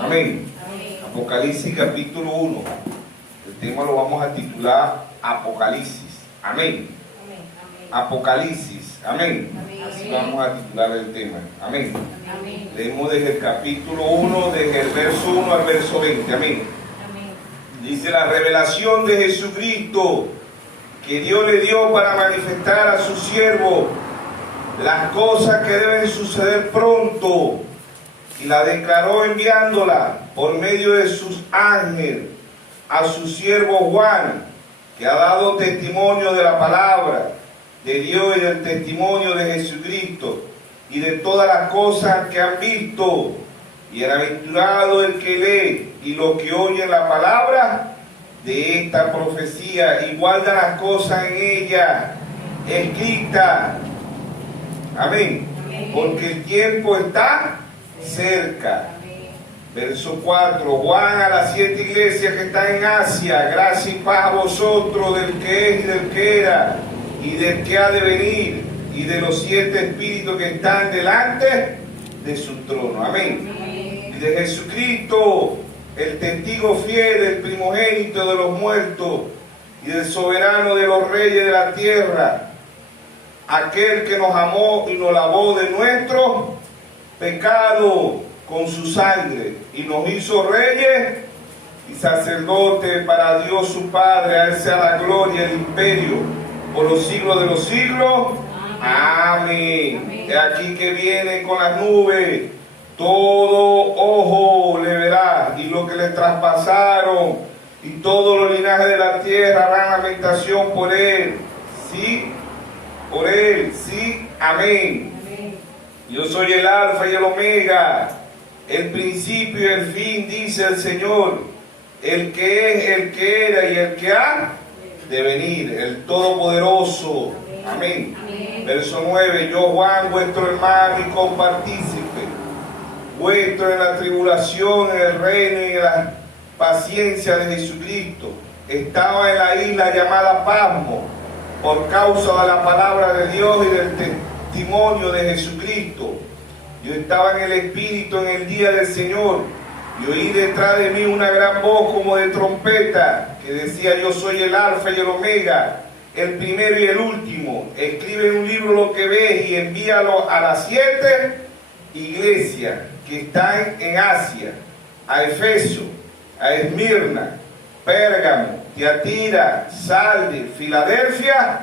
Amén. Apocalipsis capítulo 1. El tema lo vamos a titular Apocalipsis. Amén. Apocalipsis. Amén. Así vamos a titular el tema. Amén. Leemos desde el capítulo 1, desde el verso 1 al verso 20. Amén. Dice: la revelación de Jesucristo que Dios le dio para manifestar a su siervo las cosas que deben suceder pronto, y la declaró enviándola por medio de sus ángeles a su siervo Juan, que ha dado testimonio de la palabra de Dios y del testimonio de Jesucristo y de todas las cosas que han visto. Bienaventurado el que lee y los que oyen la palabra de esta profecía y guarda las cosas en ella escritas. Amén. Porque el tiempo está cerca. Verso 4. Juan a las 7 iglesias que están en Asia: gracia y paz a vosotros, del que es y del que era y del que ha de venir, y de los 7 espíritus que están delante de su trono. Amén. Y de Jesucristo, el testigo fiel, el primogénito de los muertos y del soberano de los reyes de la tierra, aquel que nos amó y nos lavó de nuestro pecado con su sangre y nos hizo reyes y sacerdotes para Dios su Padre. A él sea la gloria y el imperio por los siglos de los siglos. Amén. He aquí que viene con las nubes, todo ojo le verá, y lo que le traspasaron, y todos los linajes de la tierra harán lamentación por él. Sí, por él, sí, amén. Yo soy el alfa y el omega, el principio y el fin, dice el Señor, el que es, el que era y el que ha de venir, el todopoderoso. Amén. Verso 9. Yo, Juan, vuestro hermano y compartícipe vuestro en la tribulación, en el reino y en la paciencia de Jesucristo, estaba en la isla llamada Pasmo por causa de la palabra de Dios y del testimonio de Jesucristo. Yo estaba en el Espíritu en el día del Señor, y oí detrás de mí una gran voz como de trompeta, que decía: yo soy el alfa y el omega, el primero y el último. Escribe en un libro lo que ves y envíalo a las 7 iglesias que están en Asia: a Efeso, a Esmirna, Pérgamo, Tiatira, Sardes, Filadelfia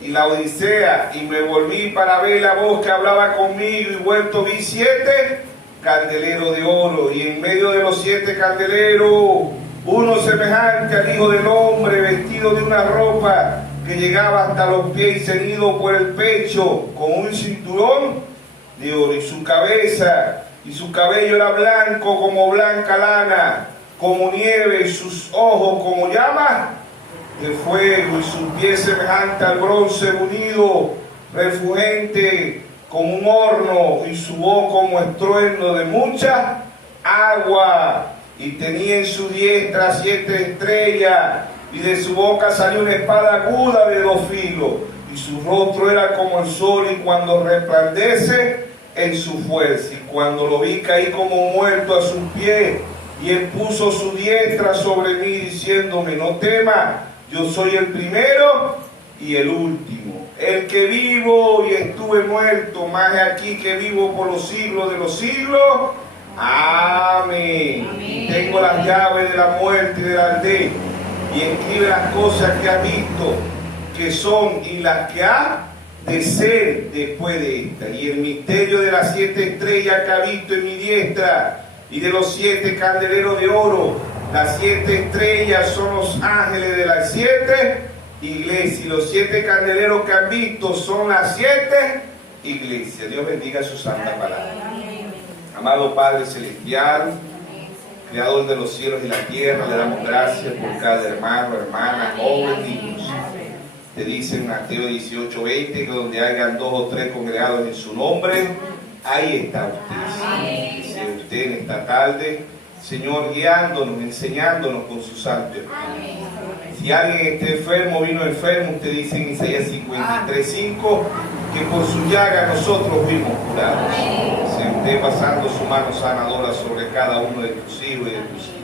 y la Odisea. Y me volví para ver la voz que hablaba conmigo, y vuelto vi 7 candeleros de oro, y en medio de los 7 candeleros uno semejante al Hijo del Hombre, vestido de una ropa que llegaba hasta los pies y ceñido por el pecho con un cinturón de oro, y su cabeza y su cabello era blanco como blanca lana, como nieve, y sus ojos como llamas de fuego, y sus pies semejante al bronce unido, refulgente como un horno, y su voz como estruendo de mucha agua. Y tenía en su diestra 7 estrellas, y de su boca salió una espada aguda de 2 filos, y su rostro era como el sol, y cuando resplandece en su fuerza. Y cuando lo vi, caí como muerto a sus pies, y él puso su diestra sobre mí, diciéndome: no temas, yo soy el primero y el último, el que vivo y estuve muerto, mas aquí que vivo por los siglos de los siglos. Amén. Y tengo las llaves de la muerte y de la aldea, y escribe las cosas que ha visto, que son y las que ha de ser después de esta, y el misterio de las 7 estrellas que ha visto en mi diestra, y de los 7 candeleros de oro. Las 7 estrellas son los ángeles de las 7 iglesias, y los 7 candeleros que han visto son las 7 iglesias. Dios bendiga su santa palabra. Amado Padre Celestial, Creador de los cielos y la tierra, le damos gracias por cada hermano, hermana, joven, niños. Te dice en Mateo 18:20 que donde hayan 2 o 3 congregados en su nombre, ahí está usted. Dice usted en esta tarde, Señor, guiándonos, enseñándonos con su santo Espíritu. Si alguien está enfermo, vino enfermo, usted dice en Isaías 53:5 que por su llaga nosotros fuimos curados. Si usted esté pasando su mano sanadora sobre cada uno de tus hijos y de tus hijas.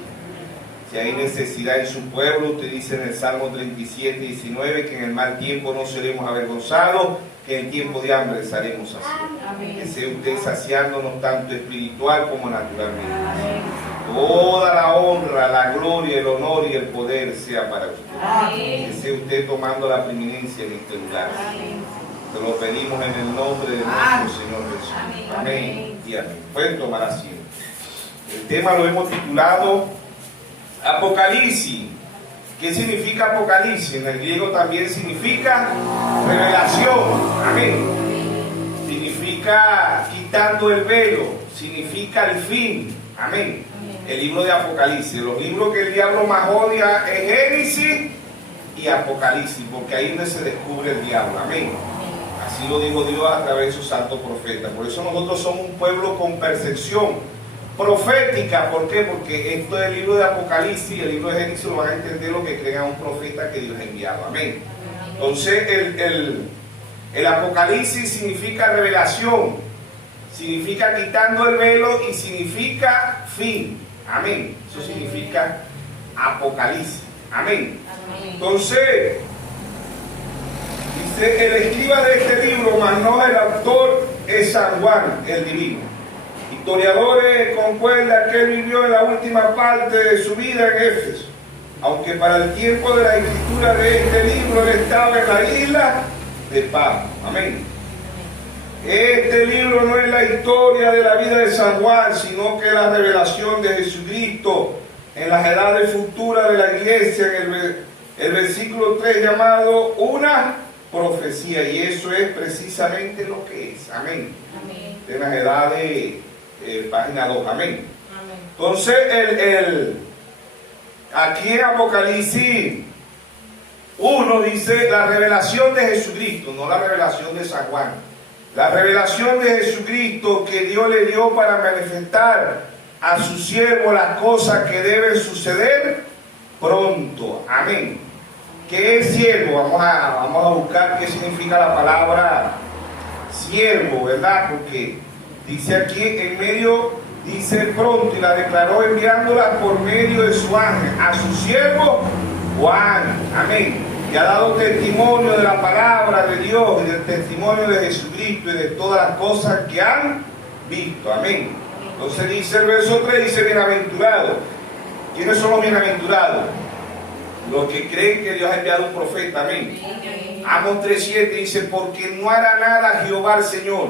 Si hay necesidad en su pueblo, usted dice en el Salmo 37, 19, que en el mal tiempo no seremos avergonzados, que en tiempo de hambre estaremos saciados. Que sea usted saciándonos tanto espiritual como naturalmente. Toda la honra, la gloria, el honor y el poder sea para usted. Que sea usted tomando la preeminencia en este lugar. Te lo pedimos en el nombre de nuestro Señor Jesús. Amén y amén. Pueden tomar asiento. El tema lo hemos titulado Apocalipsis. ¿Qué significa Apocalipsis? En el griego también significa revelación. Amén. Significa quitando el velo. Significa el fin. Amén. El libro de Apocalipsis. Los libros que el diablo más odia es Génesis y Apocalipsis, porque ahí es donde se descubre el diablo. Amén. Así lo dijo Dios a través de su santo profeta. Por eso nosotros somos un pueblo con percepción profética. ¿Por qué? Porque esto del libro de Apocalipsis y el libro de Génesis lo van a entender lo que crea un profeta que Dios ha enviado. Amén. Entonces el Apocalipsis significa revelación, significa quitando el velo y significa fin. Amén. Eso significa Apocalipsis. Amén. Entonces dice: el escriba de este libro, mas no el autor, es San Juan el divino. Historiadores concuerdan que él vivió en la última parte de su vida en Éfeso, aunque para el tiempo de la escritura de este libro él estaba en la isla de Patmos. Amén. Este libro no es la historia de la vida de San Juan, sino que es la revelación de Jesucristo en las edades futuras de la iglesia, en el versículo 3 llamado una profecía, y eso es precisamente lo que es. Amén. Amén. En las edades, página 2. Amén. Amén. Entonces, aquí en Apocalipsis 1 dice la revelación de Jesucristo, no la revelación de San Juan. La revelación de Jesucristo que Dios le dio para manifestar a su siervo las cosas que deben suceder pronto. Amén. ¿Qué es siervo? Vamos a buscar qué significa la palabra siervo, ¿verdad? Porque dice aquí en medio, dice pronto, y la declaró enviándola por medio de su ángel a su siervo Juan. Amén. Y ha dado testimonio de la palabra de Dios y del testimonio de Jesucristo y de todas las cosas que han visto. Amén. Entonces dice el verso 3, dice bienaventurado. ¿Quiénes son los bienaventurados? Los que creen que Dios ha enviado un profeta. Amén. Amós 3:7 dice: porque no hará nada Jehová el Señor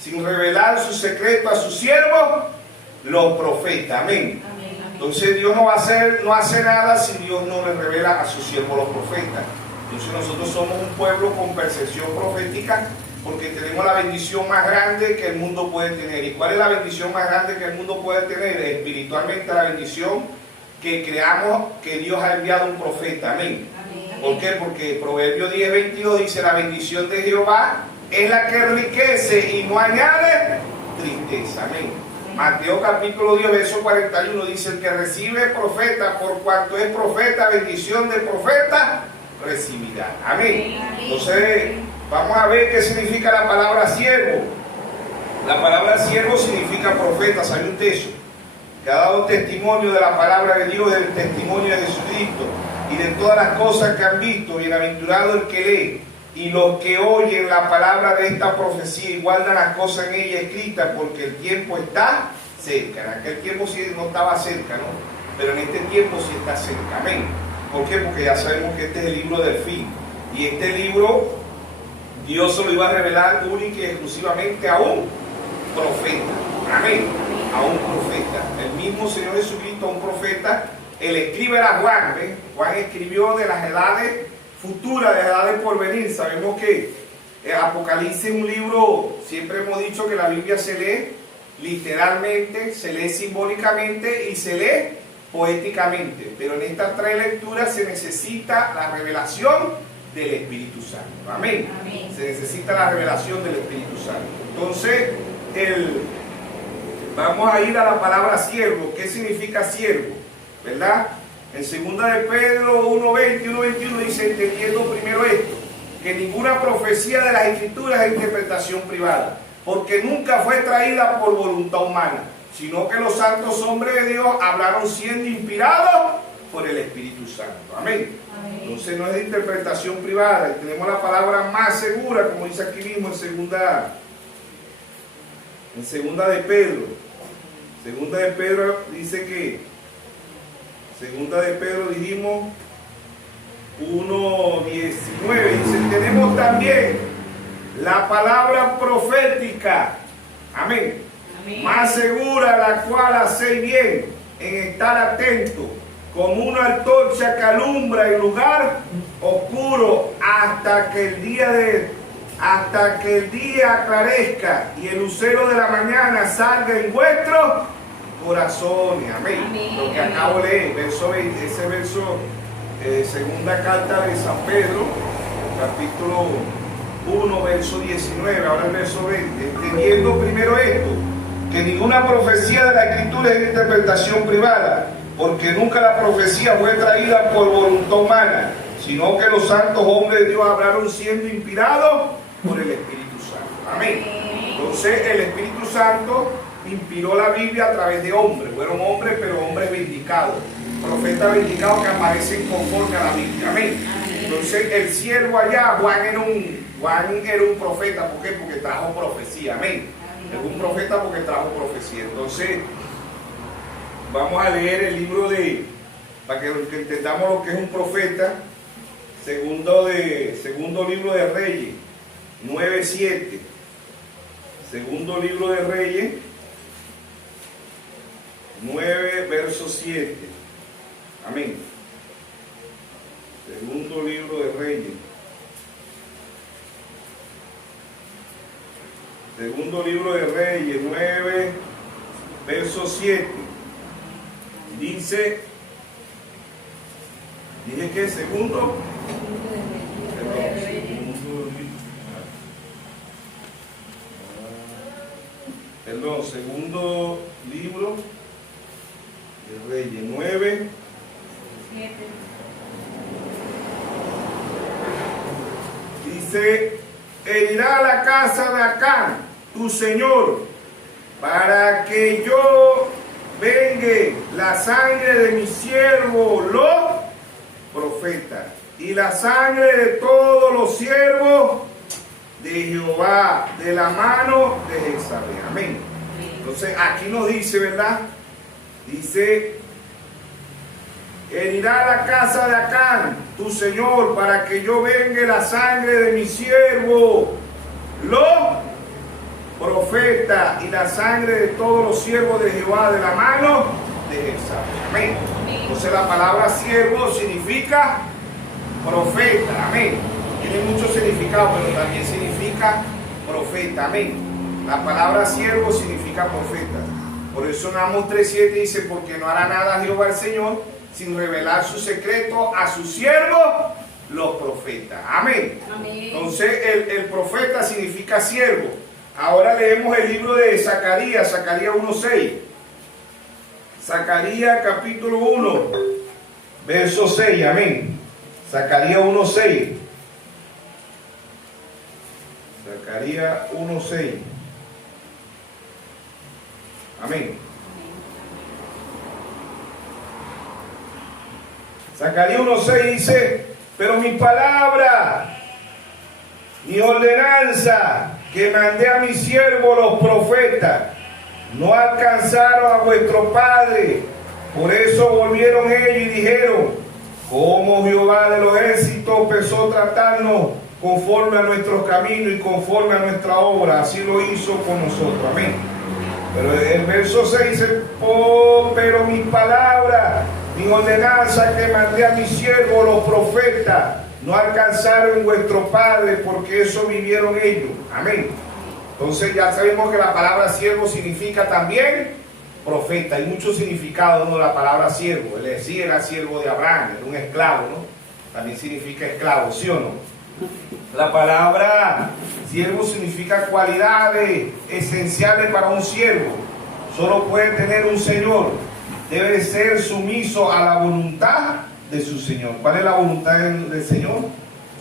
sin revelar su secreto a sus siervos, los profetas. Amén. Entonces Dios no hace nada si Dios no le revela a sus siervos, los profetas. Entonces nosotros somos un pueblo con percepción profética, porque tenemos la bendición más grande que el mundo puede tener. ¿Y cuál es la bendición más grande que el mundo puede tener? Espiritualmente, la bendición que creamos que Dios ha enviado un profeta. Amén. ¿Por qué? Porque Proverbios 10:22 dice: la bendición de Jehová es la que enriquece y no añade tristeza. Amén. Mateo capítulo 10, verso 41 dice: el que recibe profeta, por cuanto es profeta, bendición de profeta recibirá. Amén. Entonces vamos a ver qué significa la palabra siervo. La palabra siervo significa profeta. ¿Sabe usted eso? Que ha dado testimonio de la palabra de Dios, del testimonio de Jesucristo y de todas las cosas que han visto. Bienaventurado el que lee y los que oyen la palabra de esta profecía y guardan las cosas en ella escritas, porque el tiempo está cerca. En aquel tiempo sí no estaba cerca, ¿no? Pero en este tiempo sí está cerca. Amén. ¿Por qué? Porque ya sabemos que este es el libro del fin. Y este libro Dios se lo iba a revelar única y exclusivamente a un profeta. Amén. A un profeta. El mismo Señor Jesucristo, a un profeta. El escriba era Juan. ¿Ven? Juan escribió de las edades futura, de la edad de porvenir. Sabemos que Apocalipsis es un libro, siempre hemos dicho que la Biblia se lee literalmente, se lee simbólicamente y se lee poéticamente, pero en estas tres lecturas se necesita la revelación del Espíritu Santo. Amén. Amén. Se necesita la revelación del Espíritu Santo. Entonces, vamos a ir a la palabra siervo. ¿Qué significa siervo? ¿Verdad? En 2 de Pedro 1:20 y 1:21 dice: entendiendo primero esto, que ninguna profecía de las Escrituras es interpretación privada, porque nunca fue traída por voluntad humana, sino que los santos hombres de Dios hablaron siendo inspirados por el Espíritu Santo. Amén. Entonces no es de interpretación privada, y tenemos la palabra más segura, como dice aquí mismo en segunda de Pedro. Segunda de Pedro dice que, segunda de Pedro dijimos 1:19, dice, tenemos también la palabra profética, amén, más segura, la cual hacéis bien en estar atento, como una antorcha que alumbra el lugar oscuro hasta que el día aclarezca y el lucero de la mañana salga en vuestros corazones. Amén. Lo que acabo de leer, verso 20, ese verso, segunda carta de San Pedro, capítulo 1, verso 19, ahora el verso 20. Entendiendo primero esto, que ninguna profecía de la Escritura es de interpretación privada, porque nunca la profecía fue traída por voluntad humana, sino que los santos hombres de Dios hablaron siendo inspirados por el Espíritu Santo. Amén. Entonces el Espíritu Santo inspiró la Biblia a través de hombres. Fueron hombres, pero hombres vindicados, profetas vindicados que aparecen conforme a la Biblia. Amén. Entonces el siervo allá, Juan era un profeta. ¿Por qué? Porque trajo profecía. Amén. Es un profeta porque trajo profecía. Entonces vamos a leer el libro para que entendamos lo que es un profeta. Segundo libro de Reyes 9:7. Segundo libro de Reyes 9, verso 7. Amén. Segundo libro de Reyes. Segundo libro de Reyes 9, verso 7. Dije que segundo libro de Reyes 9, 7. Dice, herirá la casa de Acán, tu señor, para que yo vengue la sangre de mi siervo los profetas y la sangre de todos los siervos de Jehová de la mano de Jezabel. Amén. Entonces aquí nos dice, ¿verdad? Dice, herirá la casa de Acán, tu señor, para que yo vengue la sangre de mi siervo los profetas y la sangre de todos los siervos de Jehová de la mano de Jezabel. Amén. Entonces la palabra siervo significa profeta. Amén. Tiene mucho significado, pero también significa profeta. Amén. La palabra siervo significa profeta. Por eso en Amos 3:7 dice, porque no hará nada Jehová el Señor sin revelar su secreto a sus siervos los profetas. Amén. Amén. Entonces el profeta significa siervo. Ahora leemos el libro de Zacarías, Zacarías 1:6. Zacarías capítulo 1, verso 6. Amén. Zacarías 1:6. Zacarías 1:6. Amén. Zacarías 1:6 dice, pero mi palabra, mi ordenanza que mandé a mis siervos los profetas, no alcanzaron a vuestro padre. Por eso volvieron ellos y dijeron, como Jehová de los ejércitos pensó tratarnos conforme a nuestros caminos y conforme a nuestra obra, así lo hizo con nosotros. Amén. Pero el verso 6 dice, oh, pero mis palabras, mi ordenanza que mandé a mis siervos los profetas, no alcanzaron vuestro padre, porque eso vivieron ellos. Amén. Entonces ya sabemos que la palabra siervo significa también profeta. Hay muchos significados, ¿no? La palabra siervo. Él sí era siervo de Abraham, era un esclavo, ¿no? También significa esclavo, ¿sí o no? La palabra siervo significa cualidades esenciales para un siervo. Solo puede tener un señor. Debe ser sumiso a la voluntad de su Señor. ¿Cuál es la voluntad del Señor?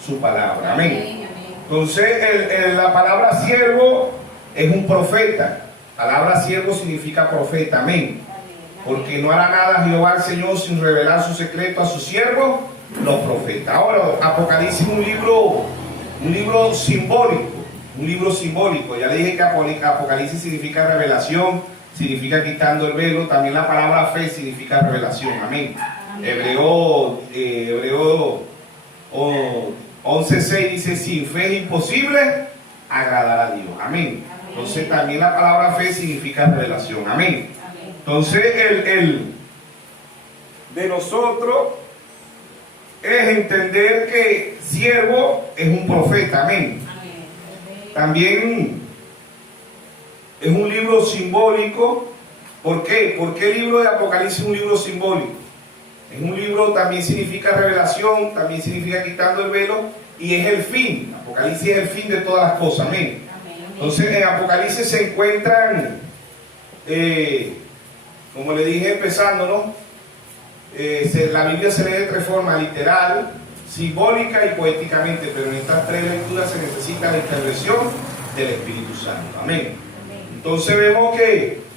Su palabra. Amén. Entonces la palabra siervo es un profeta. La palabra siervo significa profeta, amén. Porque no hará nada Jehová el Señor sin revelar su secreto a sus siervos, los profetas. Ahora, Apocalipsis es un libro simbólico, un libro simbólico. Ya le dije que Apocalipsis significa revelación, significa quitando el velo. También la palabra fe significa revelación, amén. Hebreo 11:6 dice: sin fe es imposible agradar a Dios, amén. Entonces también la palabra fe significa revelación, amén. Entonces el de nosotros es entender que siervo es un profeta, amén. También es un libro simbólico. ¿Por qué? Porque el libro de Apocalipsis es un libro simbólico. Es un libro, también significa revelación, también significa quitando el velo, y es el fin. Apocalipsis es el fin de todas las cosas, amén. Entonces en Apocalipsis se encuentran, como le dije empezando, ¿no? La Biblia se lee de tres formas: literal, simbólica y poéticamente, pero en estas tres lecturas se necesita la intervención del Espíritu Santo, amén. Entonces vemos que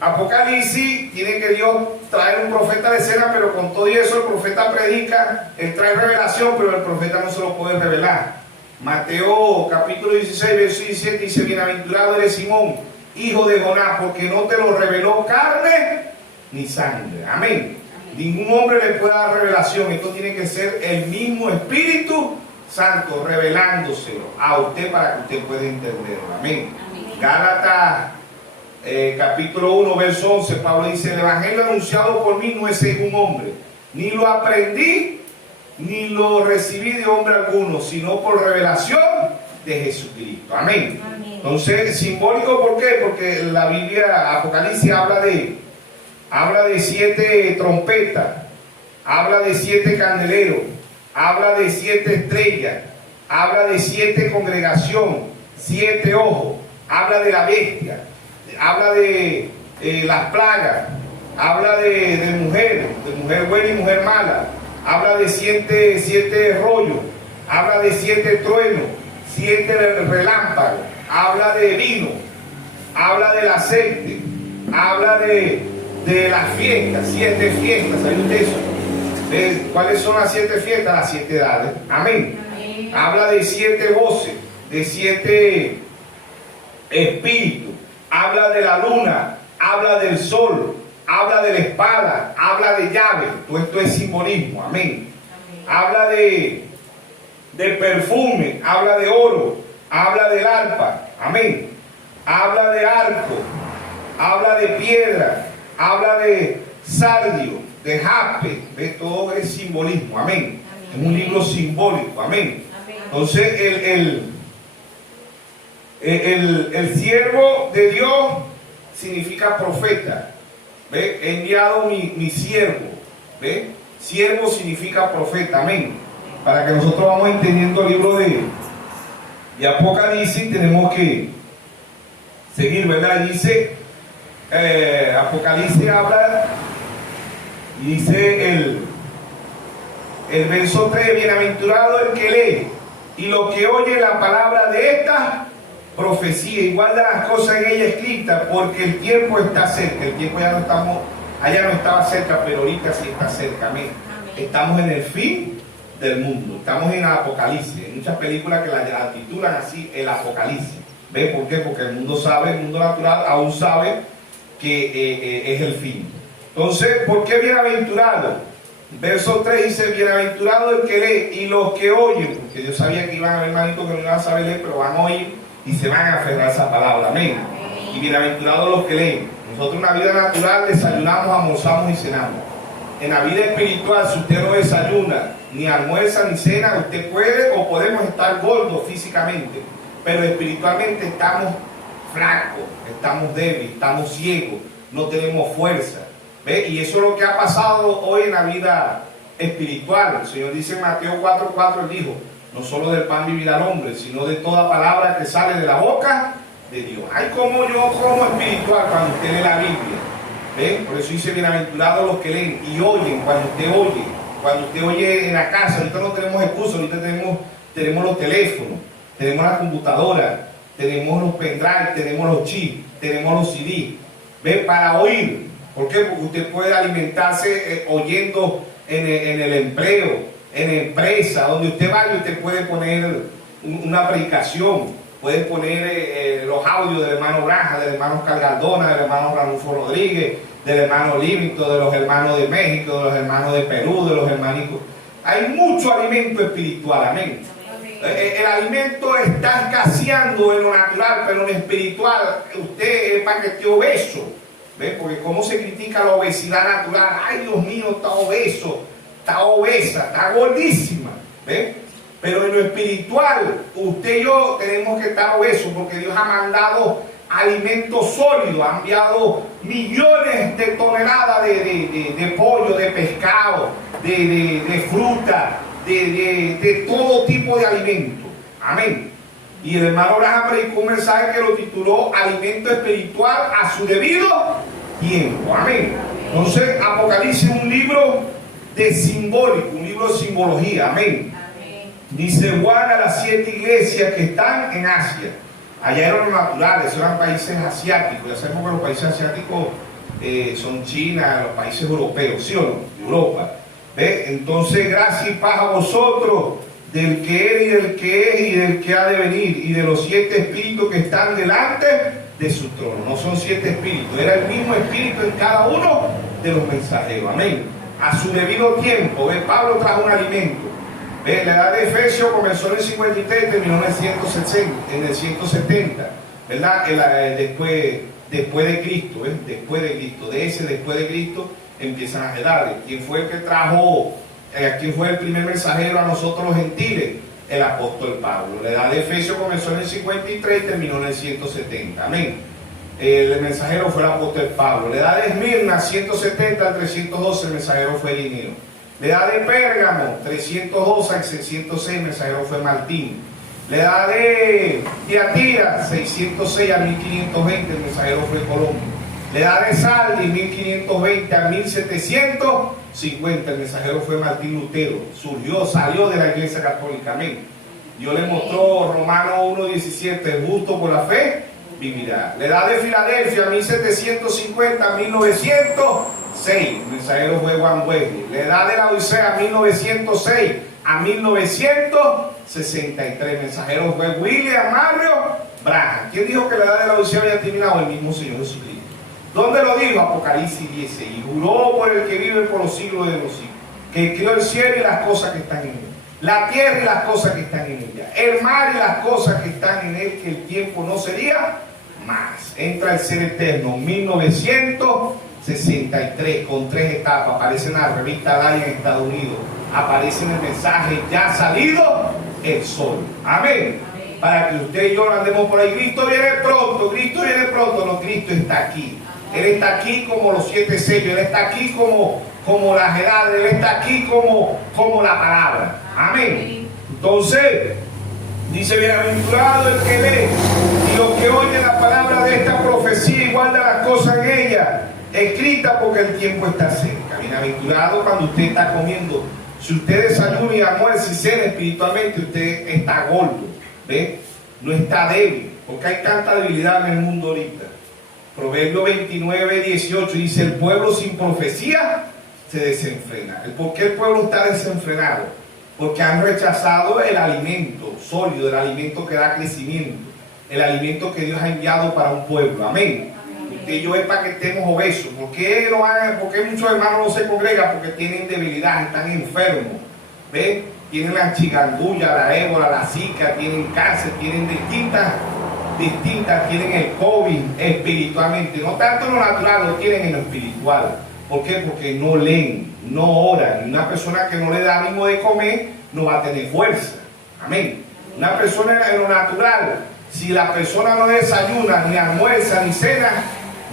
Apocalipsis tiene que Dios traer un profeta de escena, pero con todo y eso el profeta predica, él trae revelación, pero el profeta no se lo puede revelar. Mateo capítulo 16, verso 17 dice: bienaventurado eres Simón, hijo de Jonás, porque no te lo reveló carne ni sangre, amén. Ningún hombre le puede dar revelación. Esto tiene que ser el mismo Espíritu Santo revelándoselo a usted para que usted pueda entenderlo, amén. Gálatas capítulo 1, verso 11, Pablo dice: el evangelio anunciado por mí no es según hombre, ni lo aprendí ni lo recibí de hombre alguno, sino por revelación de Jesucristo, amén. Entonces, simbólico, ¿por qué? Porque la Biblia, Apocalipsis, habla de 7 trompetas, habla de 7 candeleros, habla de 7 estrellas, habla de 7 congregación, 7 ojos, habla de la bestia, habla de las plagas, habla de mujer buena y mujer mala, habla de 7 rollos, habla de 7 truenos, 7 relámpagos, habla de vino, habla del aceite, habla de las fiestas, 7 fiestas. ¿Sabe usted eso? ¿Cuáles son las 7 fiestas? Las 7 edades, amén. Habla de 7 voces, de 7 espíritus, habla de la luna, habla del sol, habla de la espada, habla de llave. Todo esto es simbolismo, amén. Habla de perfume, habla de oro, habla del arpa, amén. Habla de arco, habla de piedra, habla de sardio, de jaspe. ¿Ve? Todo es simbolismo, amén. Es un libro simbólico, amén. Entonces el siervo de Dios significa profeta. ¿Ve? He enviado mi siervo. ¿Ve? Siervo significa profeta, amén. Para que nosotros vamos entendiendo el libro de Apocalipsis, tenemos que seguir, ¿verdad? Dice, Apocalipsis habla, y dice el verso 3: bienaventurado el que lee y lo que oye la palabra de esta profecía y guarda las cosas en ella escritas, porque el tiempo está cerca. El tiempo ya no estamos, allá no estaba cerca, pero ahorita sí está cerca, amén. Estamos en el fin del mundo, estamos en Apocalipsis. Hay muchas películas que la titulan así, el Apocalipsis. ¿Ve por qué? Porque el mundo natural aún sabe que es el fin. Entonces, ¿por qué bienaventurado? Verso 3 dice: bienaventurado el que lee y los que oyen, porque yo sabía que iban a haber hermanitos que no iban a saber leer, pero van a oír y se van a aferrar a esa palabra, amén. Y bienaventurados los que leen. Nosotros en la vida natural desayunamos, almorzamos y cenamos. En la vida espiritual, si usted no desayuna, ni almuerza, ni cena, usted puede o podemos estar gordos físicamente, pero espiritualmente estamos flacos, estamos débiles, estamos ciegos, no tenemos fuerza. ¿Ve? Y eso es lo que ha pasado hoy en la vida espiritual. El Señor dice en Mateo 4:4, Él dijo: no solo del pan vivirá el hombre, sino de toda palabra que sale de la boca de Dios. Ay, como yo como espiritual cuando usted lee la Biblia. ¿Ve? Por eso dice: bienaventurados los que leen y oyen. Cuando usted oye en la casa, ahorita no tenemos excusa, ahorita tenemos los teléfonos, tenemos la computadora, tenemos los pendrive, tenemos los chips, tenemos los CD. ¿Ve? Para oír. ¿Por qué? Porque usted puede alimentarse oyendo en el empleo, en la empresa, donde usted vaya, usted puede poner una predicación, puede poner los audios del hermano Braja, del hermano Calgardona, del hermano Ranulfo Rodríguez, del hermano Livington, de los hermanos de México, de los hermanos de Perú, de los hermanicos. Hay mucho alimento espiritual, amén. El alimento está escaseando en lo natural, pero en lo espiritual usted paqueteó obeso. ¿Ve? Porque cómo se critica la obesidad natural. Ay, Dios mío, está obeso, está obesa, está gordísima. ¿Ve? Pero en lo espiritual, usted y yo tenemos que estar obesos, porque Dios ha mandado alimento sólido, ha enviado millones de toneladas de pollo, de pescado, de fruta, de todo tipo de alimento. Amén. Y el hermano Abraham predicó un mensaje que lo tituló Alimento Espiritual a su debido tiempo. Amén. Entonces, Apocalipsis es un libro de simbólico, un libro de simbología. Amén. Dice Juan a las 7 iglesias que están en Asia. Allá eran los naturales, eran países asiáticos. Ya sabemos que los países asiáticos son China, los países europeos, ¿sí o no? Europa. ¿Ve? Entonces, gracia y paz a vosotros, del que era y del que es y del que ha de venir, y de los 7 espíritus que están delante de su trono. No son 7 espíritus, era el mismo espíritu en cada uno de los mensajeros. Amén. A su debido tiempo. ¿Ve? Pablo trajo un alimento. ¿Ve? La edad de Efesios comenzó en el 53 y terminó en el 170. ¿Verdad? Después de Cristo. ¿Ve? Después de Cristo. Después de Cristo empiezan las edades. ¿Quién fue el que trajo? ¿Quién fue el primer mensajero a nosotros los gentiles? El apóstol Pablo. La edad de Efesios comenzó en el 53 y terminó en el 170. Amén. El mensajero fue el apóstol Pablo. La edad de Esmirna, 170 al 312, el mensajero fue Irineo. La edad de Pérgamo, 312 al 606, el mensajero fue Martín. La edad de Tiatira, 606 a 1520, el mensajero fue Colón. La edad de Sardis, 1520 a 1750, el mensajero fue Martín Lutero. Salió de la iglesia católica. Amén. Dios le mostró Romanos 1:17, el justo por la fe vivirá. La edad de Filadelfia, 1750 a 1906, el mensajero fue Juan Wesley. La edad de la Odisea, 1906 a 1963, el mensajero fue William Mario Branham. ¿Quién dijo que la edad de la Odisea había terminado? El mismo Señor Jesucristo. ¿Dónde lo dijo? Apocalipsis 16. Y juró por el que vive por los siglos de los siglos, que creó el cielo y las cosas que están en él, la tierra y las cosas que están en ella, el mar y las cosas que están en él, que el tiempo no sería más. Entra el ser eterno, 1963, con 3 etapas. Aparece en la revista Life en Estados Unidos. Aparece en el mensaje: ya ha salido el sol. Amén. Para que usted y yo andemos por ahí. Cristo viene pronto, Cristo viene pronto. No, Cristo está aquí. Él está aquí como los 7 sellos. Él está aquí como las edades. Él está aquí como la palabra. Amén. Entonces, dice: bienaventurado el que lee y los que oyen la palabra de esta profecía y guardan las cosas en ella, escrita, porque el tiempo está cerca. Bienaventurado cuando usted está comiendo. Si usted desayuna y almuerza y cena espiritualmente, usted está gordo. ¿Ve? No está débil, porque hay tanta debilidad en el mundo ahorita. Proverbio 29:18 dice: el pueblo sin profecía se desenfrena. ¿Por qué el pueblo está desenfrenado? Porque han rechazado el alimento sólido, el alimento que da crecimiento, el alimento que Dios ha enviado para un pueblo. Amén. Que yo es para que estemos obesos. ¿Por qué muchos hermanos no se congregan? Porque tienen debilidad, están enfermos. ¿Ven? Tienen la chigandulla, la ébola, la zika, tienen cáncer, tienen distintas, tienen el COVID espiritualmente. No tanto en lo natural, lo tienen en lo espiritual. ¿Por qué? Porque no leen, no oran. Y una persona que no le da ánimo de comer no va a tener fuerza. Amén. Una persona en lo natural, si la persona no desayuna, ni almuerza, ni cena,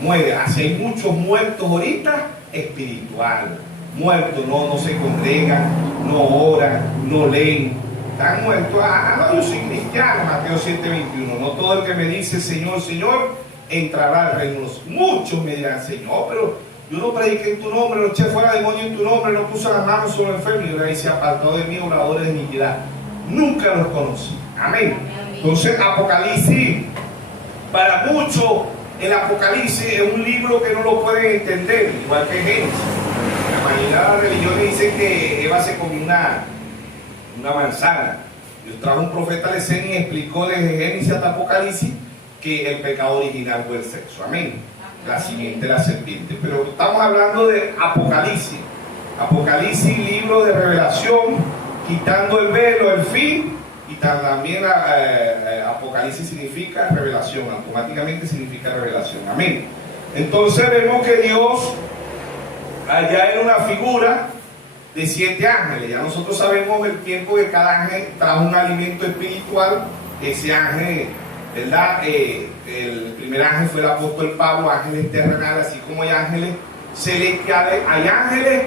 muere. Así hay muchos muertos ahorita espiritual. Muertos, no se congregan, no oran, no leen. Están muertos. No, yo soy cristiano, Mateo 7:21. No todo el que me dice Señor, Señor, entrará al reino. Muchos me dirán: Señor, pero yo no prediqué en tu nombre, no eché fuera demonio en tu nombre, no puse las manos sobre el enfermo. Y yo le decía: apartado de mí, oradores de iniquidad. Nunca los conocí. Amén. Entonces, Apocalipsis, para muchos, el Apocalipsis es un libro que no lo pueden entender, igual que Génesis. La mayoría de las religiones dicen que Eva se comió una manzana. Dios trajo un profeta al escena y explicó desde Génesis hasta Apocalipsis que el pecado original fue el sexo. Amén. La siguiente, la serpiente. Pero estamos hablando de Apocalipsis. Apocalipsis, libro de revelación, quitando el velo, el fin. Y también Apocalipsis significa revelación, automáticamente significa revelación. Amén. Entonces vemos que Dios allá era una figura de 7 ángeles. Ya nosotros sabemos el tiempo que cada ángel trajo un alimento espiritual. Ese ángel, ¿verdad? El primer ángel fue el apóstol Pablo, ángeles terrenales, así como hay ángeles celestiales, hay ángeles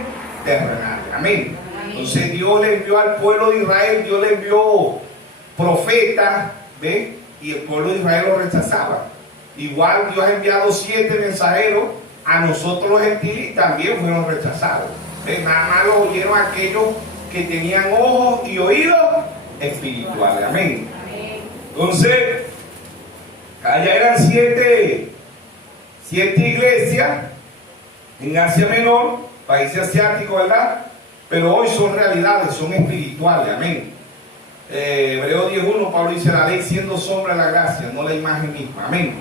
terrenales. Amén. Entonces Dios le envió al pueblo de Israel, Dios le envió profetas, ¿ven? Y el pueblo de Israel lo rechazaba. Igual Dios ha enviado 7 mensajeros a nosotros los gentiles y también fueron rechazados. ¿Ven? Nada más lo oyeron aquellos que tenían ojos y oídos espirituales. Amén. Entonces, allá eran 7 iglesias en Asia Menor, países asiáticos, ¿verdad? Pero hoy son realidades, son espirituales. Amén. Hebreo 10:1, Pablo dice: la ley siendo sombra de la gracia, no la imagen misma. Amén.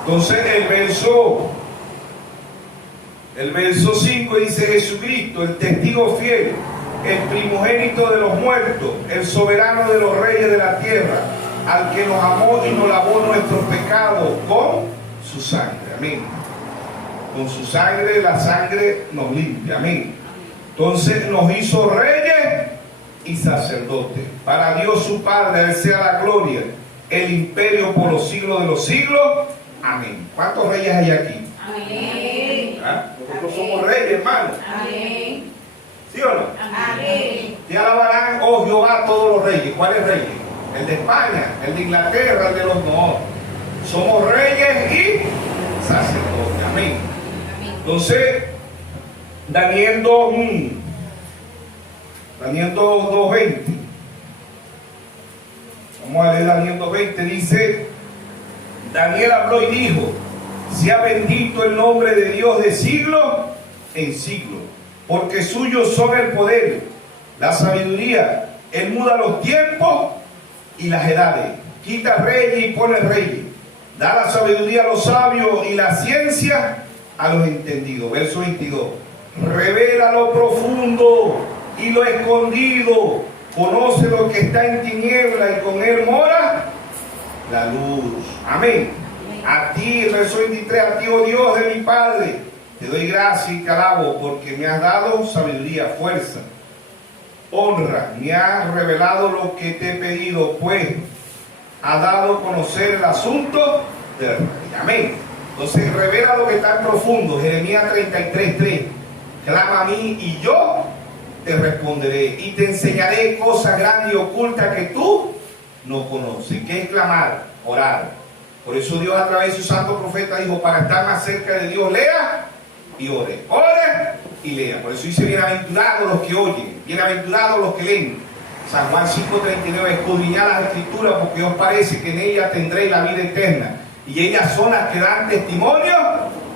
Entonces el verso 5 dice: Jesucristo, el testigo fiel, el primogénito de los muertos, el soberano de los reyes de la tierra, al que nos amó y nos lavó nuestros pecados con su sangre. Amén. Con su sangre, la sangre nos limpia. Amén. Entonces nos hizo reyes y sacerdotes. Para Dios su Padre, a Él sea la gloria, el imperio por los siglos de los siglos. Amén. ¿Cuántos reyes hay aquí? Amén. ¿Ah? Nosotros somos reyes, hermano. Amén. ¿Sí o no? Amén. Te alabarán, oh Jehová, todos los reyes. ¿Cuáles reyes? El de España, el de Inglaterra, el de los no. Somos reyes y sacerdotes. Amén. Entonces, Daniel 2:20. Vamos a leer Daniel 2:20. Dice: Daniel habló y dijo: sea bendito el nombre de Dios de siglo en siglo, porque suyos son el poder, la sabiduría. Él muda los tiempos y las edades, quita reyes y pone reyes, da la sabiduría a los sabios y la ciencia a los entendidos. Verso 22. Revela lo profundo y lo escondido, conoce lo que está en tiniebla y con él mora la luz. Amén. A ti, el verso 23, a ti, oh Dios de mi Padre, te doy gracia y te alabo, porque me has dado sabiduría, fuerza, honra, me has revelado lo que te he pedido, pues has dado a conocer el asunto del rey. Amén. Entonces revela lo que está en profundo. Jeremías 33:3. Clama a mí y yo te responderé y te enseñaré cosas grandes y ocultas que tú no conoces. ¿Qué es clamar? Orar. Por eso Dios, a través de su santo profeta, dijo: para estar más cerca de Dios, lea y ore. Ore y lea. Por eso dice: bienaventurados los que oyen, bienaventurados los que leen. San Juan 5:39. Escudriñad las escrituras, porque os parece que en ellas tendréis la vida eterna, y ellas son las que dan testimonio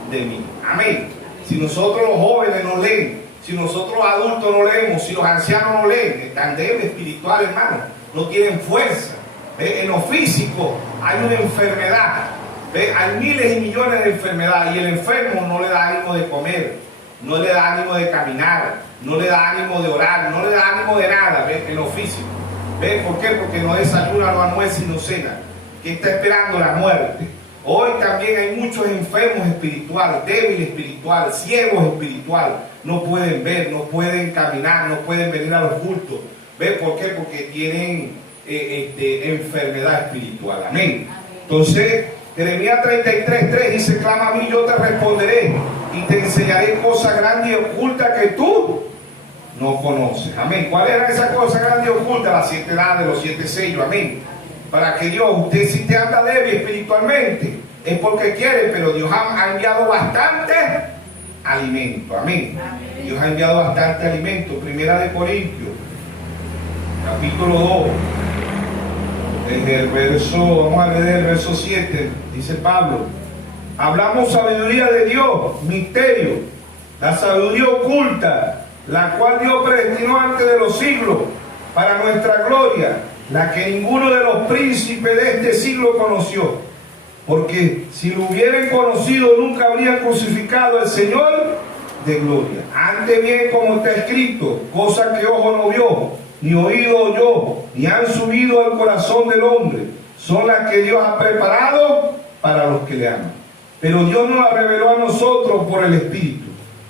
de mí. Amén. Si nosotros los jóvenes no leen, si nosotros los adultos no leemos, si los ancianos no leen, están débiles espiritual, hermano, no tienen fuerza. En lo físico hay una enfermedad, hay miles y millones de enfermedades, y el enfermo no le da ánimo de comer, no le da ánimo de caminar, no le da ánimo de orar, no le da ánimo de nada, en lo físico. ¿Por qué? Porque no desayuna, no almuerza y no cena, que está esperando la muerte. Hoy también hay muchos enfermos espirituales, débiles espirituales, ciegos espirituales. No pueden ver, no pueden caminar, no pueden venir a los cultos. ¿Por qué? Porque tienen enfermedad espiritual. Amén. Entonces, Jeremías 33:3 dice: clama a mí, yo te responderé y te enseñaré cosas grandes y ocultas que tú no conoces. Amén. ¿Cuáles eran esas cosas grandes y ocultas? Las 7 edades, los 7 sellos. Amén. Para que Dios, usted si te anda débil espiritualmente, es porque quiere, pero Dios ha enviado bastante alimento. Amén. Dios ha enviado bastante alimento. Primera de Corintios, capítulo 2. desde el verso, vamos a leer el verso 7, dice Pablo, hablamos sabiduría de Dios, misterio, la sabiduría oculta, la cual Dios predestinó antes de los siglos, para nuestra gloria, la que ninguno de los príncipes de este siglo conoció. Porque si lo hubieran conocido, nunca habrían crucificado al Señor de gloria. Antes bien, como está escrito, cosas que ojo no vio, ni oído oyó, ni han subido al corazón del hombre, son las que Dios ha preparado para los que le aman. Pero Dios nos la reveló a nosotros por el Espíritu,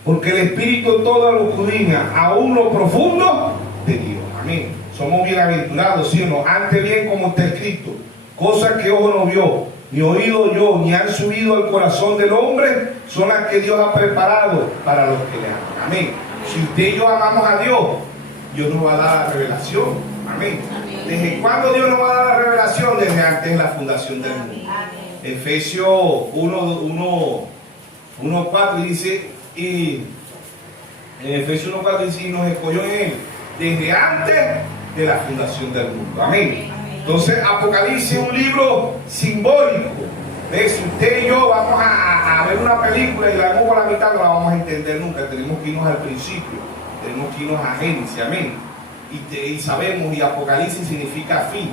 porque el Espíritu todo lo escudriña, aún lo profundo de Dios. Amén. Somos bienaventurados, ¿sí o no? Antes bien, como está escrito, cosas que ojo no vio, ni oído oyó, ni han subido al corazón del hombre, son las que Dios ha preparado para los que le aman. Amén. Si usted y yo amamos a Dios, Dios nos va a dar la revelación. Amén. ¿Desde cuándo Dios nos va a dar la revelación? Desde antes de la fundación del mundo. Efesios 1:4 dice, y en Efesios 1:4 dice, y nos escogió en él desde antes de la fundación del mundo. Amén. Entonces, Apocalipsis es un libro simbólico. Si usted y yo vamos a ver una película y la vemos por la mitad, no la vamos a entender nunca. Tenemos que irnos al principio, tenemos que irnos a Génesis. Amén. Y sabemos, y Apocalipsis significa fin.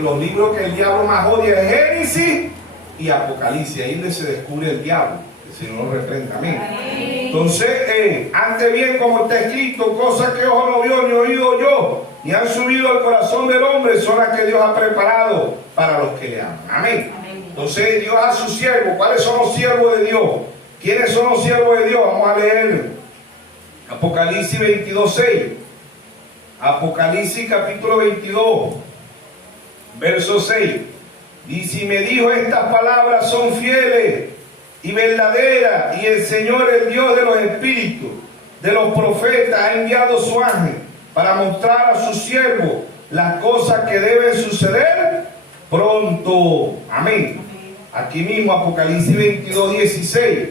Los libros que el diablo más odia es Génesis y Apocalipsis. Ahí es donde se descubre el diablo. El Señor lo reprenda. Amén. Entonces, antes bien, como está escrito, cosas que ojo no vio ni oído yo, ni han subido al corazón del hombre, son las que Dios ha preparado para los que le aman. Amén. Entonces, Dios a sus siervos. ¿Cuáles son los siervos de Dios? ¿Quiénes son los siervos de Dios? Vamos a leer Apocalipsis 22:6. Apocalipsis capítulo 22, verso 6. Dice, y me dijo, estas palabras son fieles y verdaderas, y el Señor, el Dios de los espíritus, de los profetas, ha enviado su ángel para mostrar a sus siervos las cosas que deben suceder pronto. Amén. Aquí mismo, Apocalipsis 22:16.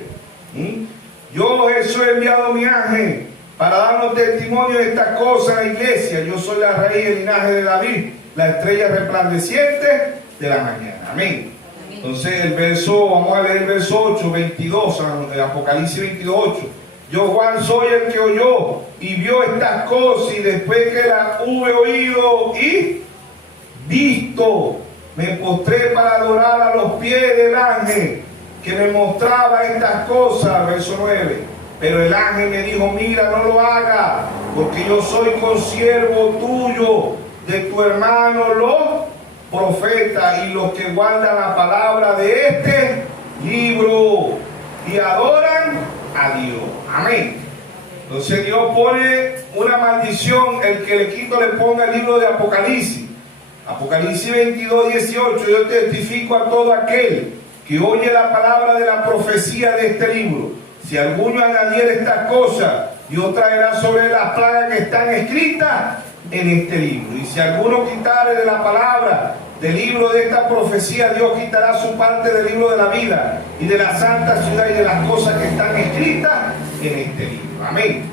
Yo, Jesús, he enviado mi ángel para darnos testimonio de estas cosas a la iglesia. Yo soy la raíz del linaje de David, la estrella resplandeciente de la mañana. Amén. Entonces el verso, vamos a leer el verso 8, 22, Apocalipsis 22:8. Yo, Juan, soy el que oyó y vio estas cosas, y después que las hube oído y visto, me postré para adorar a los pies del ángel que me mostraba estas cosas. Verso 9. Pero el ángel me dijo, mira, no lo hagas, porque yo soy consiervo tuyo, de tu hermano los profetas y los que guardan la palabra de este libro y adoran a Dios. Amén. Entonces Dios pone una maldición, el que le quito le ponga el libro de Apocalipsis. Apocalipsis 22:18. Yo testifico a todo aquel que oye la palabra de la profecía de este libro. Si alguno añadiera estas cosas, Dios traerá sobre las plagas que están escritas en este libro. Y si alguno quitare de la palabra del libro de esta profecía, Dios quitará su parte del libro de la vida y de la santa ciudad y de las cosas que están escritas en este libro. Amén.